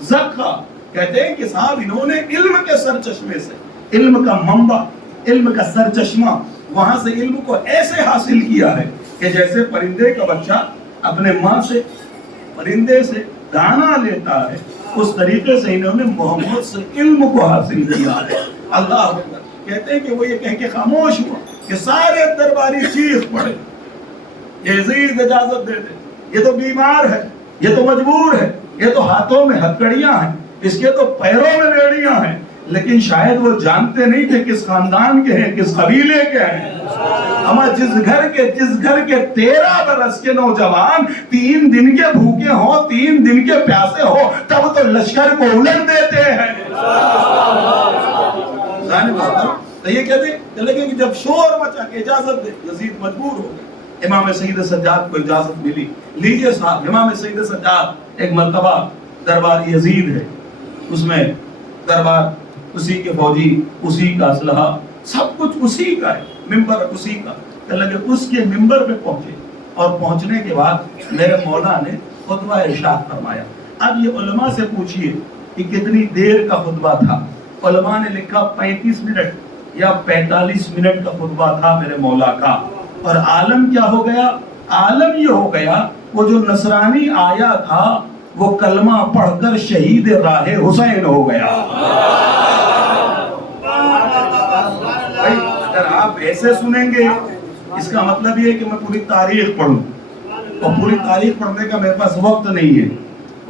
زقا، کہتے ہیں کہ صاحب انہوں نے علم کے سر چشمے سے، علم کا منبع، علم کا سر چشمہ، وہاں سے علم کو ایسے حاصل کیا ہے کہ جیسے پرندے کا بچہ اپنے ماں سے، پرندے سے دانا لیتا ہے، اس طریقے سے انہوں نے محمد سے علم کو حاصل کیا ہے. اللہ اکبر. کہتے ہیں کہ وہ یہ کہہ کے خاموش ہوا کہ سارے درباری چیخ پڑے. یزید اجازت دے دے، یہ تو بیمار ہے، یہ تو مجبور ہے، یہ تو ہاتھوں میں ہتکڑیاں ہیں، اس کے تو پیروں میں بیڑیاں ہیں. لیکن شاید وہ جانتے نہیں تھے کس خاندان کے ہیں، کس قبیلے کے ہیں. اما جس گھر کے 13 برس کے نوجوان 3 دن کے بھوکے ہوں، 3 دن کے پیاسے ہو، تب تو لشکر کو الٹ دیتے ہیں. تو یہ کہتے ہیں کہ جب شور مچا کے اجازت دے، یزید مجبور ہو گئے. امام سید سجاد کو اجازت ملی. لیجئے صاحب، امام سید سجاد ایک مرتبہ دربار یزید ہے، اس میں دربار اسی کے فوجی، اسی کا اسلحہ، سب کچھ اسی کا ہے، ممبر اسی کا. کہ اس کے ممبر پہ پہنچے، اور پہنچنے کے بعد میرے مولا نے خطبہ ارشاد فرمایا. اب یہ علماء سے پوچھئے کہ کتنی دیر کا خطبہ تھا. علماء نے لکھا 35 منٹ یا 45 منٹ کا خطبہ تھا میرے مولا کا. اور عالم کیا ہو گیا؟ عالم یہ ہو گیا وہ جو نصرانی آیا تھا وہ کلمہ پڑھ کر شہید راہ حسین ہو گیا. بھائی اگر آپ ایسے سنیں گے اس کا مطلب یہ ہے کہ میں پوری تاریخ پڑھوں، اور پوری تاریخ پڑھنے کا میرے پاس وقت نہیں ہے،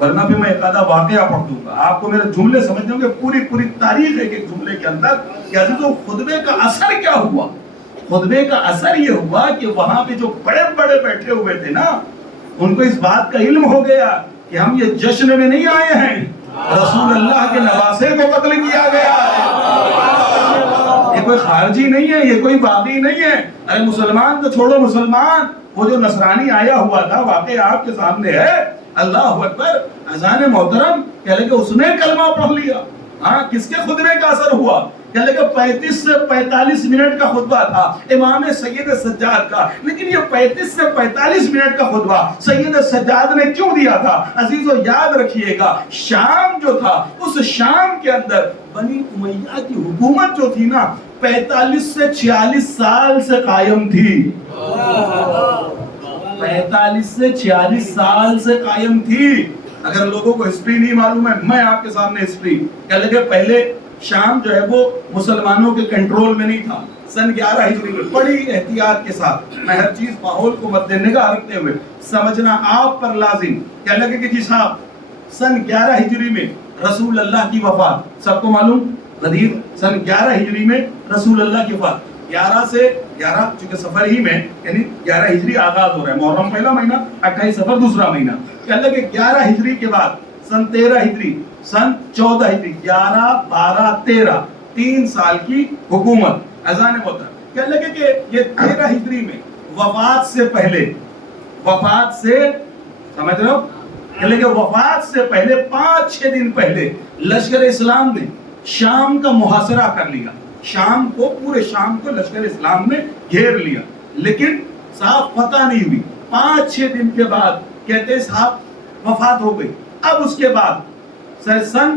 ورنہ بھی میں ایک آدھا واقعہ پڑھ دوں گا. آپ کو میرے جملے سمجھنے ہوں گے، پوری تاریخ ہے کہ ایک جملے کے اندر کہ عزیزو خطبے کا اثر کیا ہوا. خطبے کا اثر یہ ہوا کہ وہاں پہ جو بڑے بڑے بیٹھے ہوئے تھے نا، ان کو اس بات کا علم ہو گیا کہ ہم یہ جشن میں نہیں آئے ہیں، رسول اللہ کے نواسے کو قتل کیا گیا ہے. یہ کوئی خارجی نہیں ہے، یہ کوئی باغی نہیں ہے. ارے مسلمان تو چھوڑو، مسلمان وہ جو نصرانی آیا ہوا تھا واقعہ آپ کے سامنے ہے. اللہ اکبر. اذان محترم کہہ لے کہ اس نے کلمہ پڑھ لیا. ہاں، کس کے خطبے کا اثر ہوا؟ کہہ لے کہ 35 سے 45 منٹ کا خطبہ تھا امام سید سجاد کا. لیکن یہ 35 سے 45 منٹ کا خطبہ سید سجاد نے کیوں دیا تھا؟ عزیزو یاد رکھیے گا، شام جو تھا، اس شام کے اندر بنی امیہ کی حکومت جو تھی نا 45 سے 46 سال سے قائم تھی. 45 سے 46 سال سے قائم تھی. اگر لوگوں کو ہسٹری نہیں معلوم ہے، میں آپ کے سامنے ہسٹری کہہ لے کہ پہلے شام جو ہے وہ مسلمانوں کے کنٹرول میں نہیں تھا. سن 11 ہجری میں بڑی احتیاط کے ساتھ، میں ہر چیز ماحول کو مد نگاہ رکھتے ہوئے سمجھنا آپ پر لازم. کیا لگے کہ جی صاحب سن 11 ہجری میں رسول اللہ کی وفات، سب کو معلوم غدیر، سن 11 ہجری میں رسول اللہ کی وفات. 11 سے 11 چونکہ سفر ہی میں یعنی 11 ہجری آغاز ہو رہا ہے، محرم پہلا مہینہ، 28 سفر دوسرا مہینہ. کیا لگے 11 ہجری کے بعد سن 13 ہجری، سن 14 ہجری، 11 12 13 3 سال کی حکومت اذان ہوتا. کیا لگے کہ یہ 13 ہجری میں وفات سے پہلے، وفات سے سمجھ رہے ہو، کیا لگے وفات سے پہلے 5-6 دن پہلے لشکر اسلام نے شام کا محاصرہ کر لیا. شام کو، پورے شام کو لشکر اسلام نے گھیر لیا، لیکن صاحب فتح نہیں ہوئی. 5-6 دن کے بعد کہتے صاحب وفات ہو گئی. اب اس کے بعد سن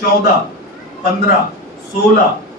14, 15, 16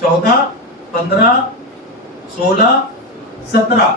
14, 15, 16,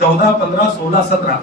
14, 15, 16, 17,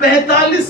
45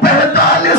45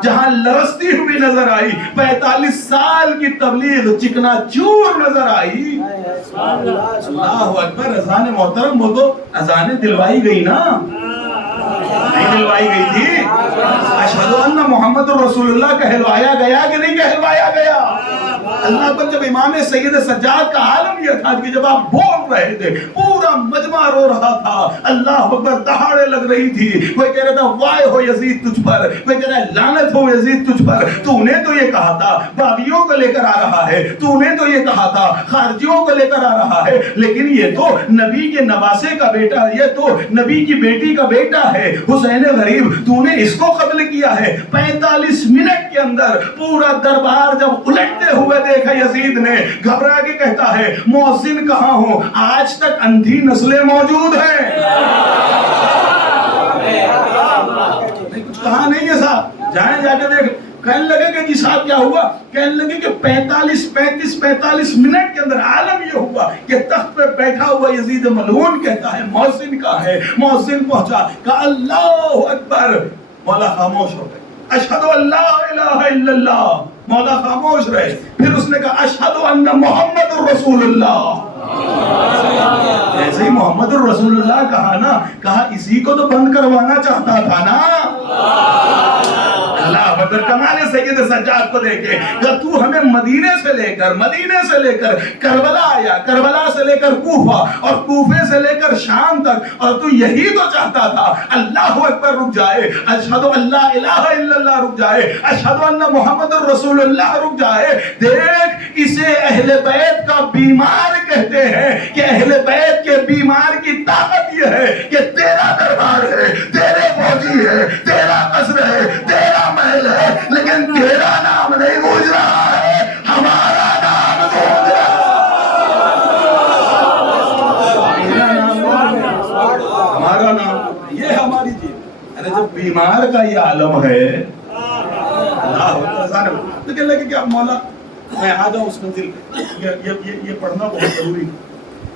جہاں لرزتی ہوئی نظر آئی، 45 سال کی تبلیغ چکنا چور نظر آئی۔ اللہ اکبر۔ اذان محترم، وہ تو اذانیں دلوائی گئی نا، نہیں دلوائی گئی تھی؟ اشہد ان محمد رسول اللہ کہلوایا گیا کہ نہیں کہلوایا گیا؟ اللہ پر جب امام سید سجاد کا عالم یہ تھا کہ جب آپ بول رہے تھے پورا مجمع رو رہا تھا، اللہ اکبر، دہاڑے لگ رہی تھی، کوئی کہہ رہا تھا وائے ہو یزید تجھ پر، کوئی کہہ رہا ہے لعنت ہو یزید تجھ پر، تو انہیں تو یہ کہا تھا باغیوں کو لے کر آ رہا ہے، تو انہیں تو یہ کہا تھا خارجیوں کو لے کر آ رہا ہے، لیکن یہ تو نبی کے نواسے کا بیٹا، یہ تو نبی کی بیٹی کا بیٹا ہے حسین غریب، تو نے اس کو قتل کیا ہے۔ 45 منٹ کے اندر پورا دربار جب الٹتے ہوئے دیکھا یزید نے، گھبرا کے کہتا ہے مؤذن کہاں ہو؟ آج تک اندھی نسلیں موجود ہیں۔ کچھ کہا نہیں ہے صاحب، جائیں جا کے دیکھ۔ کہنے لگے کہ جی صاحب کیا ہوا؟ کہنے لگے کہ 45 منٹ کے اندر عالم یہ ہوا کہ تخت پہ بیٹھا ہوا یزید ملعون کہتا ہے مؤذن کہاں ہے؟ مؤذن پہنچا، کہا اللہ اکبر، مولا خاموش ہو گئے۔ اشہد ان لا الہ الا اللہ، مولا خاموش رہے۔ پھر اس نے کہا اشہد ان محمد رسول اللہ۔ جیسے ہی محمد الرسول اللہ کہا نا، کہا اسی کو تو بند کروانا چاہتا تھا نا۔ اللہ اکبر، کمال سید سجاد کو دیکھے کہ تو ہمیں مدینے سے لے کر کربلا آیا، کربلا سے لے کر کوفہ، اور کوفے سے لے کر شام تک، اور تو یہی تو چاہتا تھا۔ اللہ اکبر رک جائے، اشہد ان لا الہ الا اللہ رک جائے، اشہد ان محمد الرسول اللہ رک جائے۔ دیکھ، اسے اہل بیت کا بیمار کہتے ہیں کہ اہل بیت کے بیمار کی طاقت یہ ہے کہ تیرا دربار ہے، تیرے فوجی ہے، تیرا قصر ہے، تیرا محل ہے، لیکن تیرا نام نہیں گونج رہا ہے، ہمارا نام گونج رہا ہے۔ ہمارا نام، یہ ہماری چیز۔ ارے جب بیمار کا یہ عالم ہے، تو کہنے لگے کہ اب مولا میں آ جاؤں اس منزل پہ، یہ پڑھنا بہت ضروری ہے۔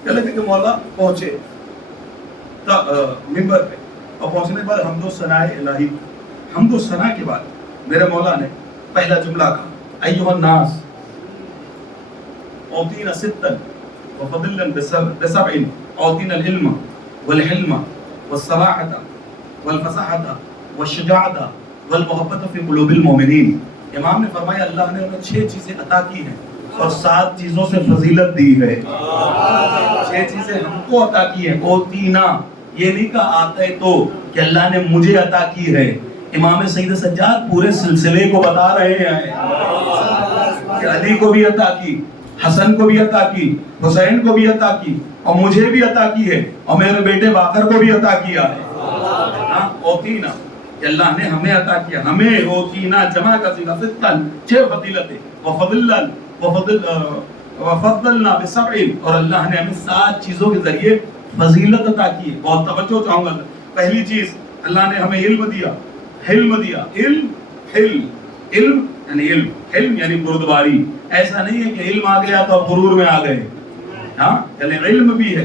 کہنے لگے کہ مولا پہنچے منبر پہ، اور پہنچنے کے بعد حمد و ثناء الہی، حمد و ثناء کے بعد میرے مولا نے پہلا جملہ کہا ایھا الناس اوتینا ستا وفضلا بسبع، اوتینا العلم والحلم والصلاحۃ والفصاحۃ والشجاعۃ والمحبۃ فی قلوب المؤمنین۔ امام نے فرمایا اللہ نے ہمیں 6 چیزیں عطا کی ہیں اور 7 چیزوں سے فضیلت دی ہے۔ 6 چیزیں ہم کو عطا کی ہیں، اوتینا، یہ نہیں کہا آتے تو کہ اللہ نے مجھے عطا کی ہے۔ امام سید سجاد پورے سلسلے کو بتا رہے ہیں کہ علی کو بھی عطا کی، حسن کو بھی عطا کی، حسین کو بھی عطا کی، اور مجھے بھی عطا کی ہے، اور میرے بیٹے باقر کو بھی عطا کیا ہے۔ اوتینا، کہ اللہ نے ہمیں عطا کیا، ہمیں اوتینا جمع کا صیغہ ستن، 6 فضیلتیں، وفضلنا بسبع، اور اللہ نے ہمیں 7 چیزوں کے ذریعے فضیلت عطا کی ہے۔ بہت توجہ چاہوں گا۔ پہلی چیز، اللہ نے ہمیں علم دیا، علم دیا، علم یعنی بردباری۔ ایسا نہیں ہے کہ علم آ گیا تو غرور میں آ گئے، ہاں، یعنی علم بھی ہے،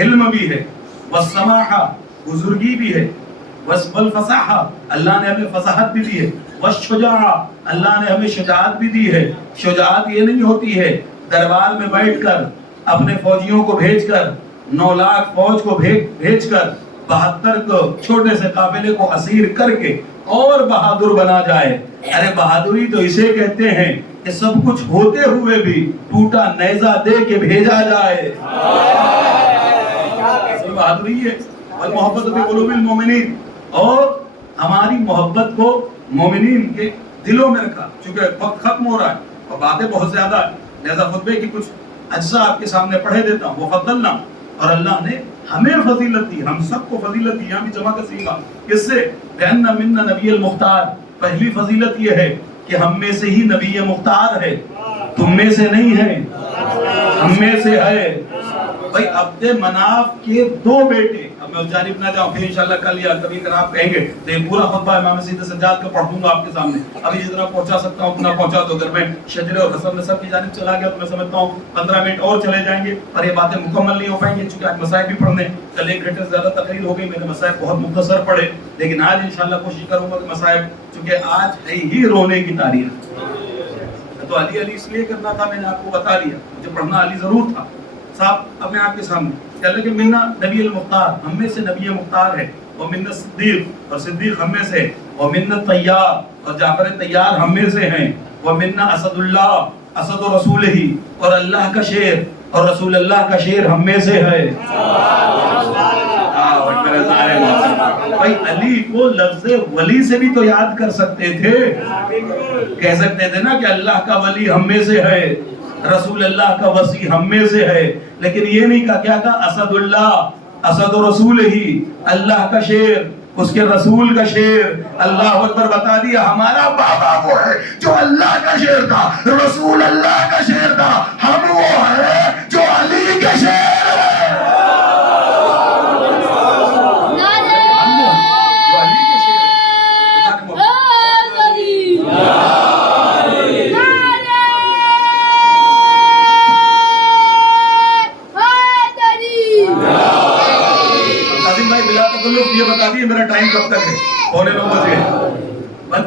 حلم بھی ہے، والسماحہ، بزرگی بھی ہے، والفصاحہ، اللہ نے ہمیں فصاحت بھی دی ہے، والشجاعہ، اللہ نے ہمیں شجاعت بھی دی ہے۔ شجاعت یہ نہیں ہوتی ہے دربار میں بیٹھ کر اپنے فوجیوں کو بھیج کر، 9 لاکھ فوج کو بھیج کر 72 کو چھوٹے سے قافلے کو اسیر کر کے اور بہادر بنا جائے۔ ارے بہادری تو اسے کہتے ہیں کہ سب کچھ ہوتے ہوئے بھی ٹوٹا نیزہ دے کے بھیجا جائے۔ بہادری ہے۔ والمحبت فی قلوب المؤمنین، اور ہماری محبت کو مومنین کے دلوں میں رکھا۔ چونکہ وقت ختم ہو رہا ہے اور باتیں بہت زیادہ ہیں، لہذا خطبے کی کچھ اجزاء آپ کے سامنے پڑھے دیتا ہوں۔ وفضلنا، اور اللہ نے ہمیں فضیلت دی، ہم سب کو فضیلت دی، یہاں بھی جمع کا صیغہ، کس سے؟ بأن منا نبی المختار۔ پہلی فضیلت یہ ہے کہ ہم میں سے ہی نبی مختار ہے، تم میں سے نہیں ہے، ہم میں سے ہے۔ بھائی عبد مناف کے 2 بیٹے. اب میں اس جانب نہ جاؤں, پھر انشاءاللہ کل یا کبھی اگر آپ کہیں گے تو یہ پورا خطبہ امام سید سجاد کا پڑھ دوں گا آپ کے سامنے. ابھی جتنا پہنچا سکتا ہوں اتنا پہنچا دو. اگر میں شجرے اور حسب نسب کی جانب چلا گیا تو میں سمجھتا ہوں 15 منٹ اور چلے جائیں گے اور یہ باتیں مکمل نہیں ہو پائیں گی, چونکہ آج مسائل بھی پڑھنے. کل 1 گھنٹے سے زیادہ تقریر ہو گئی, میرے مسائل بہت مختصر پڑے, لیکن آج انشاءاللہ کوشش کروں گا کہ مسائل, چونکہ آج ہے ہی رونے کی تاریخ. تو علی علی اس لیے کرنا تھا, میں نے آپ کو بتا دیا, مجھے پڑھنا علی ضرور تھا. صاحب اب میں آپ کے سامنے کہ اللہ کے منا نبی المختار, ہم میں سے نبی مختار ہے, اور منا صدیق, اور صدیق ہم میں سے, اور منا طیار, اور جعفر طیار ہم میں سے ہیں, اور منا اسد اللہ, اسد و رسول ہی, اور اللہ کا شیر اور رسول اللہ کا شیر ہم میں سے ہے. بھائی علی کو لفظ ولی سے بھی تو یاد کر سکتے تھے, کہہ سکتے تھے نا کہ اللہ کا ولی ہم میں سے ہے, رسول اللہ کا وصی ہم میں سے ہے, لیکن یہ نہیں کہا. کیا کہا؟ اسد اللہ, اسد و رسول ہی, اللہ کا شیر, اس کے رسول کا شیر. اللہ اکبر. بتا دیا ہمارا بابا وہ ہے جو اللہ کا شیر تھا, رسول اللہ کا شیر تھا, ہم وہ ہے جو علی کا شیر ہے. یہ بتا دیے میرا ٹائم کب تک ہے, 9:15 بجے.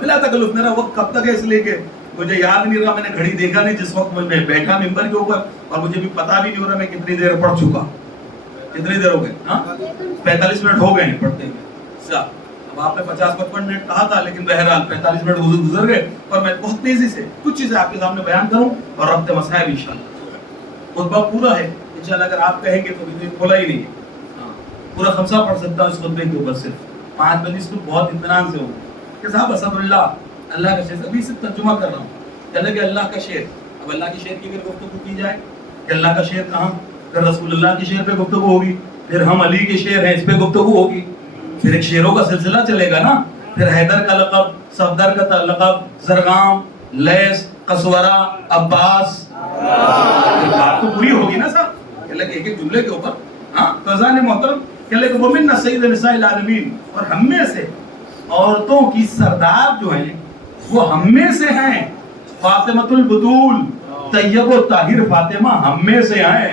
بلا تکلف میرا وقت کب تک ہے, اس لیے کہ مجھے یاد نہیں رہا, میں نے گھڑی دیکھا نہیں جس وقت میں بیٹھا ممبر کے اوپر, اور مجھے بھی پتا بھی نہیں ہو رہا میں کتنی دیر پڑھ چکا. کتنی دیر ہو گئے؟ 45 منٹ ہو گئے ہیں پڑھتے ہوئے. اب آپ نے 50-55 منٹ کہا تھا, لیکن بہرحال 45 منٹ گزر گئے, اور میں بہت تیزی سے کچھ چیزیں آپ کے سامنے بیان کروں اور ربط مسائل انشاءاللہ. خطبہ پورا ہے انشاءاللہ, اگر آپ کہیں گے تو بھی کھولا ہی نہیں ہے, پورا خمسہ پڑھ سکتا ہوں اس خطبے کے اوپر. صرف 5 بجے اس کو بہت اطمینان سے ہوگا کہ صاحب اسد اللہ, اللہ کا شیر. ابھی صرف ترجمہ کر رہا ہوں کہ اللہ کے اللہ کا شیر. اب اللہ کے شیر کی اگر گفتگو کی جائے کہ اللہ کا شیر کہاں, پھر رسول اللہ کے شیر پہ گفتگو ہوگی, پھر ہم علی کے شیر ہیں اس پہ گفتگو ہوگی, پھر ایک شیروں کا سلسلہ چلے گا نا. پھر حیدر کا لقب, صفدر کا لقب, زرغام, لیس, قصورہ, عباس, بات تو پوری ہوگی نا صاحب, کہ اللہ کے ایک جملے کے اوپر. ہاں تو عزیزان محترم, کہ اللہ کہ وَمِنَّ سَيِّدَ نِسَاءِ الْعَالَمِينَ, اور ہم میں سے عورتوں کی سردار جو ہیں وہ ہم میں سے ہیں. فاطمۃ البتول, طیب و طاہر فاطمہ ہم میں سے ہیں.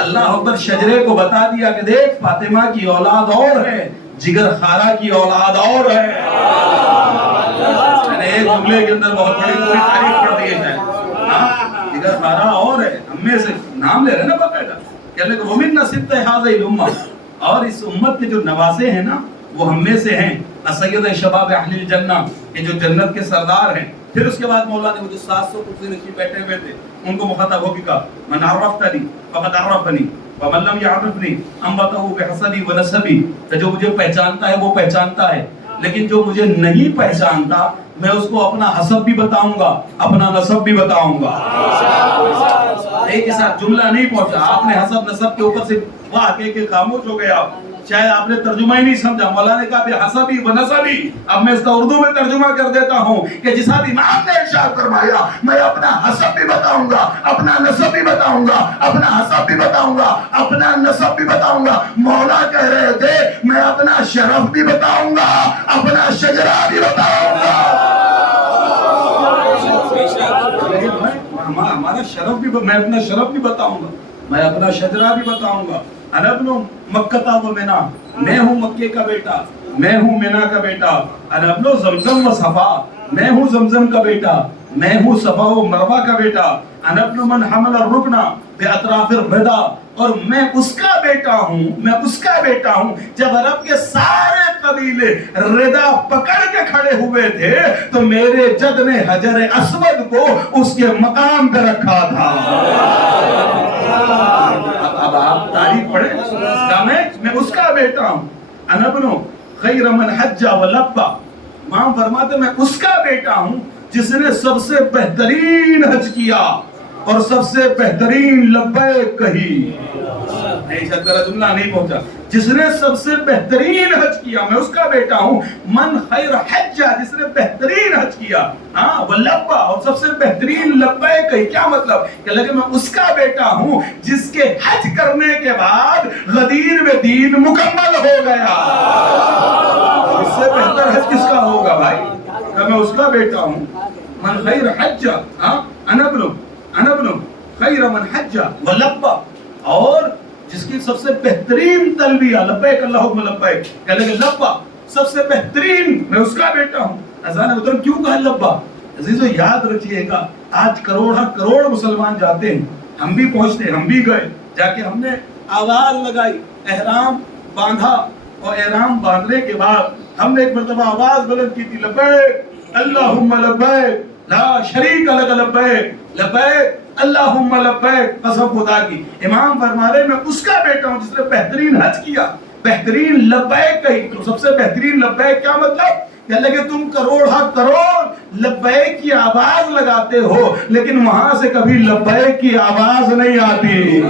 اللہ اکبر. شجرے کو بتا دیا کہ دیکھ فاطمہ کی اولاد اور ہے, جگر خارہ کی اولاد اور ہے. میں نے ایک جملے کے اندر بہت بڑی پوری تاریخ پڑھ دی ہے. جگر خارہ اور ہے, ہم میں سے نام لے رہے نا باقاعدہ. کہ اللہ کہ وَمِنَّ سِبْطِ هَذِهِ الْأُمَّةِ, اور اس امت کے جو نواسے ہیں نا وہ ہم میں سے ہیں. سید شباب اہل الجنہ, یہ جو جنت کے سردار ہیں. پھر اس کے بعد مولا نے وہ جو 700 کرسی نشین بیٹھے ہوئے تھے ان کو مخاطب ہو کے کہا من عرفتنی فقد عرفنی ومن لم يعرفنی انبتہ بحسبی ونسبی, کہ جو مجھے پہچانتا ہے وہ پہچانتا ہے, لیکن جو مجھے نہیں پہچانتا میں اس کو اپنا حسب بھی بتاؤں گا, اپنا نسب بھی بتاؤں گا. ایک کے ساتھ جملہ نہیں پہنچا, آپ نے حسب نسب کے اوپر سے واہ کے خاموش ہو گئے. آپ شاید آپ نے ترجمہ ہی نہیں سمجھا. مولا نے کہا بے حسبی و نسبی. اب میں اس کا اردو میں ترجمہ کر دیتا ہوں کہ جس حد امام نے ارشاد فرمایا میں اپنا حسب بھی بتاؤں گا, اپنا نسب بھی بتاؤں گا, اپنا حسب بھی بتاؤں گا, اپنا نسب بھی بتاؤں گا. مولا کہہ رہے تھے میں اپنا شرف بھی بتاؤں گا, اپنا شجرہ بھی بتاؤں گا. ہمارا شرف بھی, میں اپنا شرف بھی بتاؤں گا, میں اپنا شجرہ بھی بتاؤں گا. انا ابن مکہ و منا, میں ہوں مکے کا بیٹا, میں ہوں منا کا بیٹا. انا ابن زمزم و صفا, میں ہوں زمزم کا بیٹا, میں ہوں صفا و مروہ کا بیٹا. انا ابن من حمل الرکن باطراف الردا, اور میں اس کا بیٹا ہوں, میں اس کا بیٹا ہوں جب عرب کے سارے قبیلے ردا پکڑ کے کھڑے ہوئے تھے تو میرے جد نے حجر اسود کو اس کے مقام پہ رکھا تھا. اب آپ تاریخ پڑھیں, میں اس کا بیٹا ہوں. انا ابن خیر من حج و لبا, امام فرماتے میں اس کا بیٹا ہوں جس نے سب سے بہترین حج کیا. اور سب سے بہترین لبیک کہی. نہیں میرا جملہ نہیں پہنچا. جس نے سب سے بہترین حج کیا میں اس کا بیٹا ہوں. من خیر حجہ, جس نے بہترین حج کیا. ہاں ولبا, اور سب سے بہترین لبیک کہی. کیا مطلب کہ لگے میں اس کا بیٹا ہوں جس کے حج کرنے کے بعد غدیر میں دین مکمل ہو گیا. اس سے بہتر حج کس کا ہوگا بھائی؟ کہ میں اس کا بیٹا ہوں. من خیر حجہ, انا ابن خیر من حجہ ولبا, اور جس کی سب سے بہترین تلبیہ لبیک اللہم لبیک, کہنے لگے لبا سب سے بہترین میں اس کا بیٹا ہوں. اذان محترم کیوں کہا لبا؟ عزیزو یاد رکھیے گا, آج کروڑ مسلمان جاتے ہیں, ہم بھی پہنچتے ہیں, ہم بھی گئے, جا کے ہم نے آواز لگائی, احرام باندھا, اور احرام باندھنے کے بعد ہم نے ایک مرتبہ آواز بلند کی تھی, لبیک اللہم لبیک لا شریک لک لبیک لبیک اللہم لبیک. قسم خدا کی امام فرما رہے میں اس کا بیٹا ہوں جس نے بہترین حج کیا, بہترین لبیک کہی. تو سب سے بہترین لبیک کیا مطلب؟ کہ لگے تم کروڑ لبیک کی آواز لگاتے ہو, لیکن وہاں سے کبھی لبیک کی آواز نہیں آتی.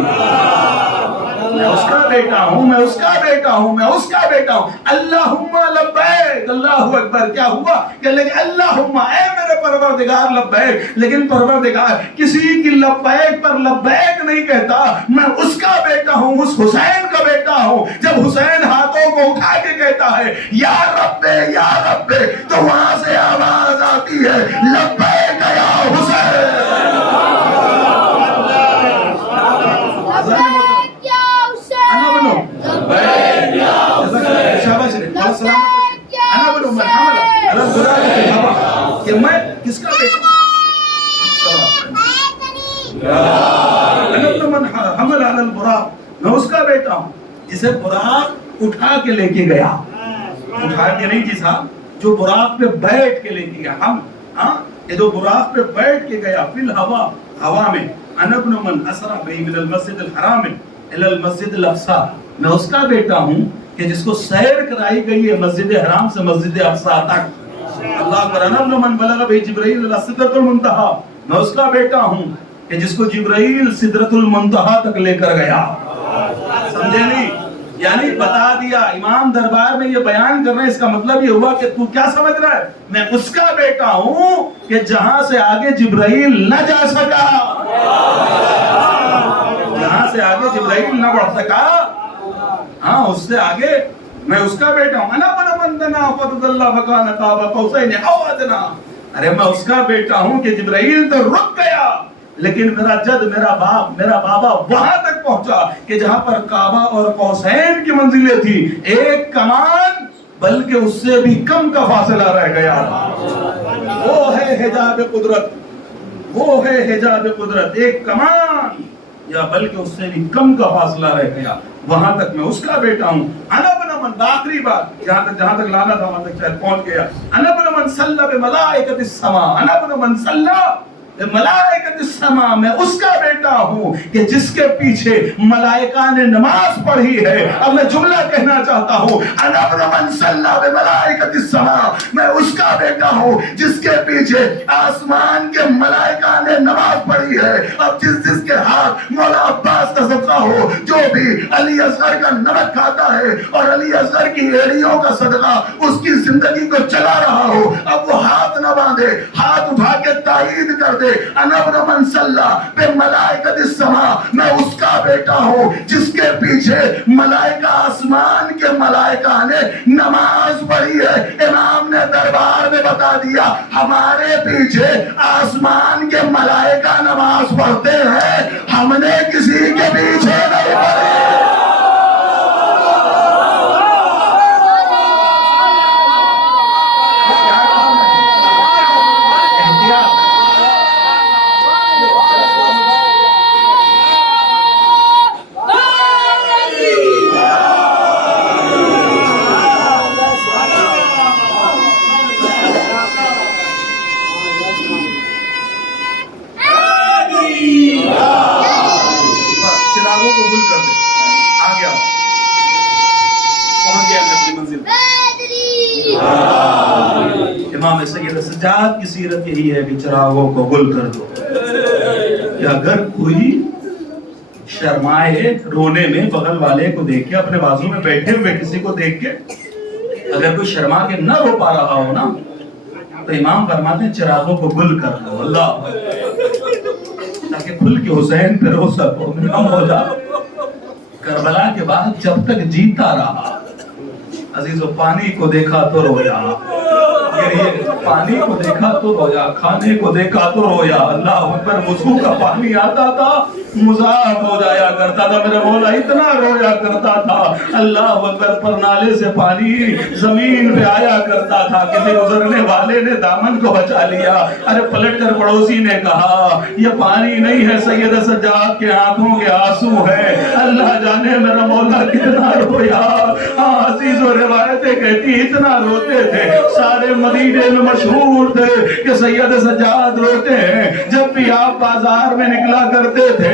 میں اس کا بیٹا ہوں, میں اس کا بیٹا ہوں, میں اس کا بیٹا ہوں. اللہم لبیک, اللہ اکبر. کیا ہوا کہ لگے اللہم, اے میرے پروردگار لبیک. لیکن پروردگار کسی کی لبیک پر لبیک نہیں کہتا. میں اس کا بیٹا ہوں, اس حسین کا بیٹا ہوں. جب حسین ہاتھوں کو اٹھا کے کہتا ہے یا رب یا رب, تو وہاں سے آواز آتی ہے لبیک یا حسین. میں کس کا بیٹا ہوں؟ میں اس کا بیٹا ہوں جسے براق اٹھا کے لے کے گیا. اٹھا کے نہیں جی صاحب, جو براق پہ بیٹھ کے لے کے گیا. ہم یہ جو براق پہ بیٹھ کے گیا فی الہوا, ہوا میں. انا ابن من اسرا بی من المسجد الحرام الى المسجد الاقصی. میں اس کا بیٹا ہوں کہ جس کو سیر کرائی گئی ہے مسجد حرام سے مسجد اقصی تک. اللہ اکبر. انا ابن من بلغ بہ جبرائیل الى سدرۃ المنتہا. میں اس کا بیٹا ہوں کہ جس کو جبرائیل سدرۃ المنتہا تک لے کر گیا. سمجھے نہیں؟ یعنی بتا دیا امام دربار میں یہ بیان کر رہے ہیں. اس کا مطلب یہ ہوا کہ تو کیا سمجھ رہا ہے؟ میں اس کا بیٹا ہوں کہ جہاں سے آگے جبرائیل نہ جا سکا, جہاں سے آگے جبرائیل نہ بڑھ سکا, ہاں اس سے آگے میں اس کا بیٹا ہوں. انا ابن من دنا فتدلى فكان قاب قوسين او ادنى. ارے میں اس کا بیٹا ہوں کہ جبرائیل تو رک گیا, لیکن میرا جد, میرا باپ, میرا بابا وہاں تک پہنچا کہ جہاں پر کعبہ اور قوسین کی منزلیں تھی, ایک کمان بلکہ اس سے بھی کم کا فاصلہ رہ گیا. وہ ہے حجاب قدرت, وہ ہے حجاب قدرت. ایک کمان یا بلکہ اس سے بھی کم کا فاصلہ رہ گیا, وہاں تک میں اس کا بیٹا ہوں. انا ابن من, آخری بات جہاں تک لانا تھا وہاں تک شاید پہنچ گیا. انا ابن من صلی بملائکۃ السماء. انا ابن من صلی ملائکۃ السماء. میں اس کا بیٹا ہوں کہ جس کے پیچھے ملائکہ نے نماز پڑھی ہے. اب میں جملہ کہنا چاہتا ہوں, انا ابن من صلی بملائکۃ السماء. میں اس کا بیٹا ہوں جس کے پیچھے آسمان کے ملائکہ نے نماز پڑھی ہے. اب جس کے ہاتھ مولا عباس کا صدقہ ہو, جو بھی علی اصغر کا نمک کھاتا ہے اور علی اصغر کی ایڑیوں کا صدقہ اس کی زندگی کو چلا رہا ہو, اب وہ ہاتھ نہ باندھے, ہاتھ اٹھا کے تائید کر دے. انا ابن من صلی بملائکۃ السماء. میں اس کا بیٹا ہوں جس کے پیچھے ملائکہ, آسمان کے ملائکہ نے نماز پڑھی ہے. امام نے دربار میں بتا دیا ہمارے پیچھے آسمان کے ملائکہ نماز پڑھتے ہیں, ہم نے کسی کے پیچھے نہیں پڑھی. امام سید سجاد کی سیرت یہی ہے کہ چراغوں کو گل کر دو. کہ اگر کوئی شرمائے رونے میں بغل والے کو دیکھ کے, اپنے بازو میں بیٹھے ہوئے کسی کو دیکھ کے اگر کوئی شرما کے نہ رو پا رہا ہو نا, تو امام فرماتے ہیں چراغوں کو گل کر دو, اللہ, تاکہ کھل کے حسین پہ رو سکو. میرا مولا کربلا کے بعد جب تک جیتا رہا, عزیزو پانی کو دیکھا تو رویا, پانی کو دیکھا تو رویا, کھانے کو دیکھا تو رویا. اللہ اکبر, وضو کا پانی آتا تھا مذاب ہو جایا کرتا تھا. میرا مولا اتنا رویا کرتا تھا. اللہ اکبر, پر نالے سے پانی زمین پہ آیا کرتا تھا. کسی گزرنے والے نے دامن کو بچا لیا, ارے پلٹ کر پڑوسی نے کہا یہ پانی نہیں ہے, سید سجاد کے آنکھوں کے آنسو ہے. اللہ جانے میرا مولا کتنا رویا. عزیز و روایتیں کہتی اتنا روتے تھے, سارے مدینے میں مشہور تھے کہ سید سجاد روتے ہیں. جب بھی آپ بازار میں نکلا کرتے تھے,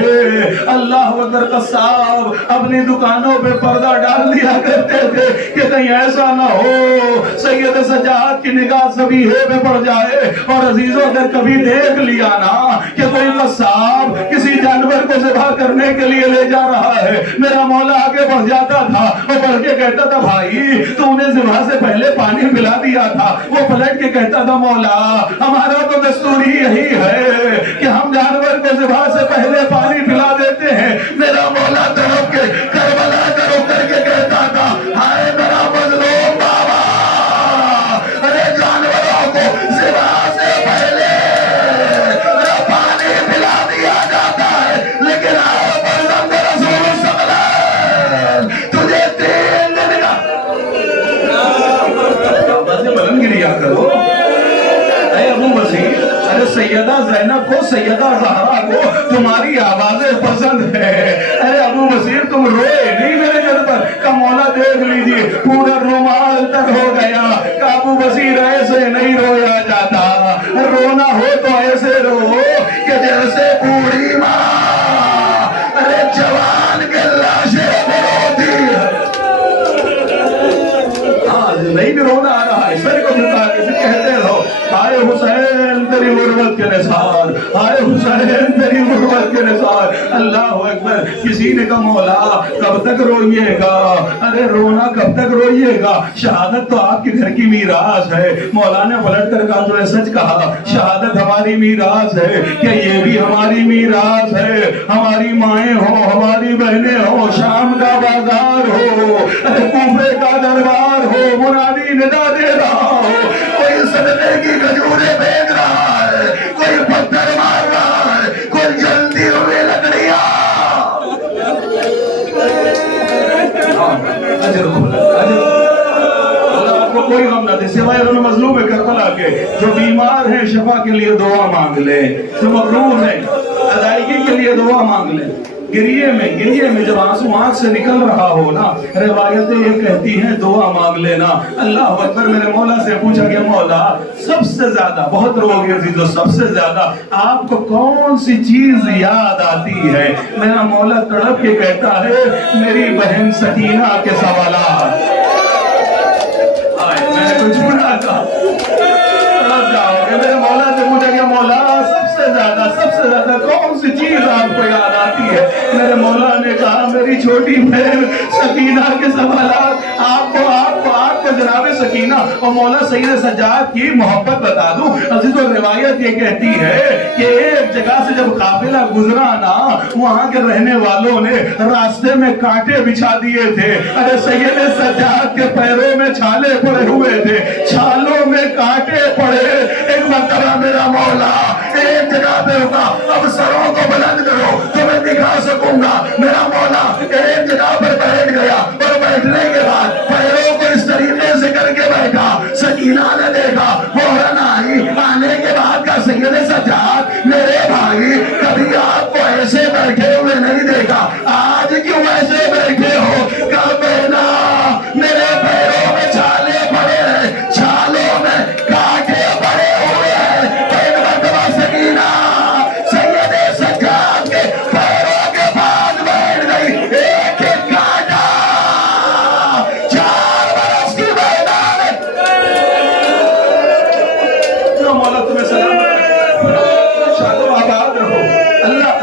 اللہ اکبر, قصاب اپنی دکانوں پہ پردہ ڈال دیا کرتے تھے کہ کہیں ایسا نہ ہو سید سجاد کی نگاہ صبیحے پہ پڑ جائے. اور عزیزوں, اگر کبھی دیکھ لیا نا کہ کوئی قصاب کسی جانور کو ذبح کرنے کے لیے لے جا رہا ہے, میرا مولا آگے بڑھ جاتا تھا اور بڑھ کے کہتا تھا بھائی تو انہیں ذبح سے پہلے پانی پلا دیا تھا. وہ پلٹ کے کہتا تھا مولا ہمارا تو دستور ہی یہی ہے کہ ہم جانور کو ذبح سے پہلے پانی پلا دیتے ہیں. میرا مولا تڑپ کے کربلا کا رخ کر کے کہتا تھا ہائے میرا مظلوم بابا, ارے جانوروں کو ذبح سے پہلے پانی پلا دیا جاتا ہے, لیکن رسول سملان تجھے 3 دن کا بلند گریا کرو. اے ابو وسیع, ارے سیدہ زینب کو, سیدہ زہرا کو تمہاری آوازیں پسند ہے. ارے ابو وسیع تم روئے نہیں میرے گھر پر, کا مولا دیکھ لیجئے پورا رومال تک ہو گیا. کہ ابو وسیع ایسے نہیں رویا جاتا, رونا ہو تو ایسے رو کہ جیسے بوڑھی ماں ارے جوان کے لاشیں روتی ہے. نہیں بھی رونا آ رہا ہے, سر کو جھکا کے کہتے رہو ہائے حسین تیری غربت کے نثار, ہائے حسین تیری غربت کے نثار. اللہ اکبر. کسی نے کہا مولا کب تک روئیے گا, ارے رونا کب تک روئیے گا, شہادت تو آپ کے گھر کی میراث ہے. مولا نے پلٹ کر کہا تو نے سچ کہا, شہادت ہماری میراث ہے, کہ یہ بھی ہماری میراث ہے. ہماری مائیں ہو, ہماری بہنیں ہو, شام کا بازار ہو, کوفے کا دربار ہو, منادی ندا دے رہا ہو, کوئی صدقے کی کھجوریں پھینک رہا ہے, کوئی پتھر مار رہا ہے, کوئی جلتی ہوئی لکڑیاں. اللہ آپ کو کوئی غم نہ دے سوائے ان مظلوم کربلا کے جو بیمار ہیں شفا کے لیے دعا مانگ لے, جو مغرور ہیں ادائیگی کے لیے دعا مانگ لے. گریے میں جب آنسو آنکھ سے نکل رہا ہو نا, روایتیں یہ کہتی ہیں دعا مانگ لینا. اللہ اکبر. میرے مولا سے پوچھا کہ مولا سب سے زیادہ, بہت روگے عزیزو, سب سے زیادہ آپ کو کون سی چیز یاد آتی ہے؟ میرا مولا تڑپ کے کہتا ہے میری بہن سکینہ کے سوالات. میں نے کچھ بڑا کہا, تڑپ جاؤ گے. میرے مولا سے پوچھا کہ مولا سب سے زیادہ کون سی چیز آپ کو یاد آتی ہے؟ میرے مولا نے کہا میری چھوٹی بہن سکینہ کے سوالات. آپ کو جناب سکینہ اور مولا سید سجاد کی محبت بتا دوں عزیزو, روایت یہ کہتی ہے کہ ایک جگہ سے جب قافلہ گزرا نا, وہاں کے رہنے والوں نے راستے میں کانٹے بچھا دیے تھے. ارے سید سجاد کے پیروں میں چھالے پڑے ہوئے تھے, چھالوں میں کانٹے پڑے. ایک مرتبہ میرا مولا ایک جگہ پہ رکا, اب سروں کو بلند کرو تو میں دکھا سکوں گا. میرا مولا ایک جگہ پر بیٹھ گیا اور بیٹھنے کے بعد پیروں کو اس طریقے سے کر کے بیٹھا. سکینہ نے دیکھا, فوراً آئی. آنے کے بعد کا سید سجاد میرے بھائی کبھی آپ کو ایسے بیٹھے ہوئے نہیں دیکھا, آج کیوں ایسے بیٹھے ہو؟ کہا بہنا میرے پیروں میں چھالے پڑے ہیں, چھالوں میں کانٹے پڑے ہوئے ہیں. ایک مرتبہ سکینہ سید سجاد کے پیروں کے پاس بیٹھ گئی. ایک ایک کانٹا 4 برس کی میدان. مولا تمہیں سلام, شاد و آباد رہو. اللہ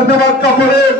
مرتبہ کپڑے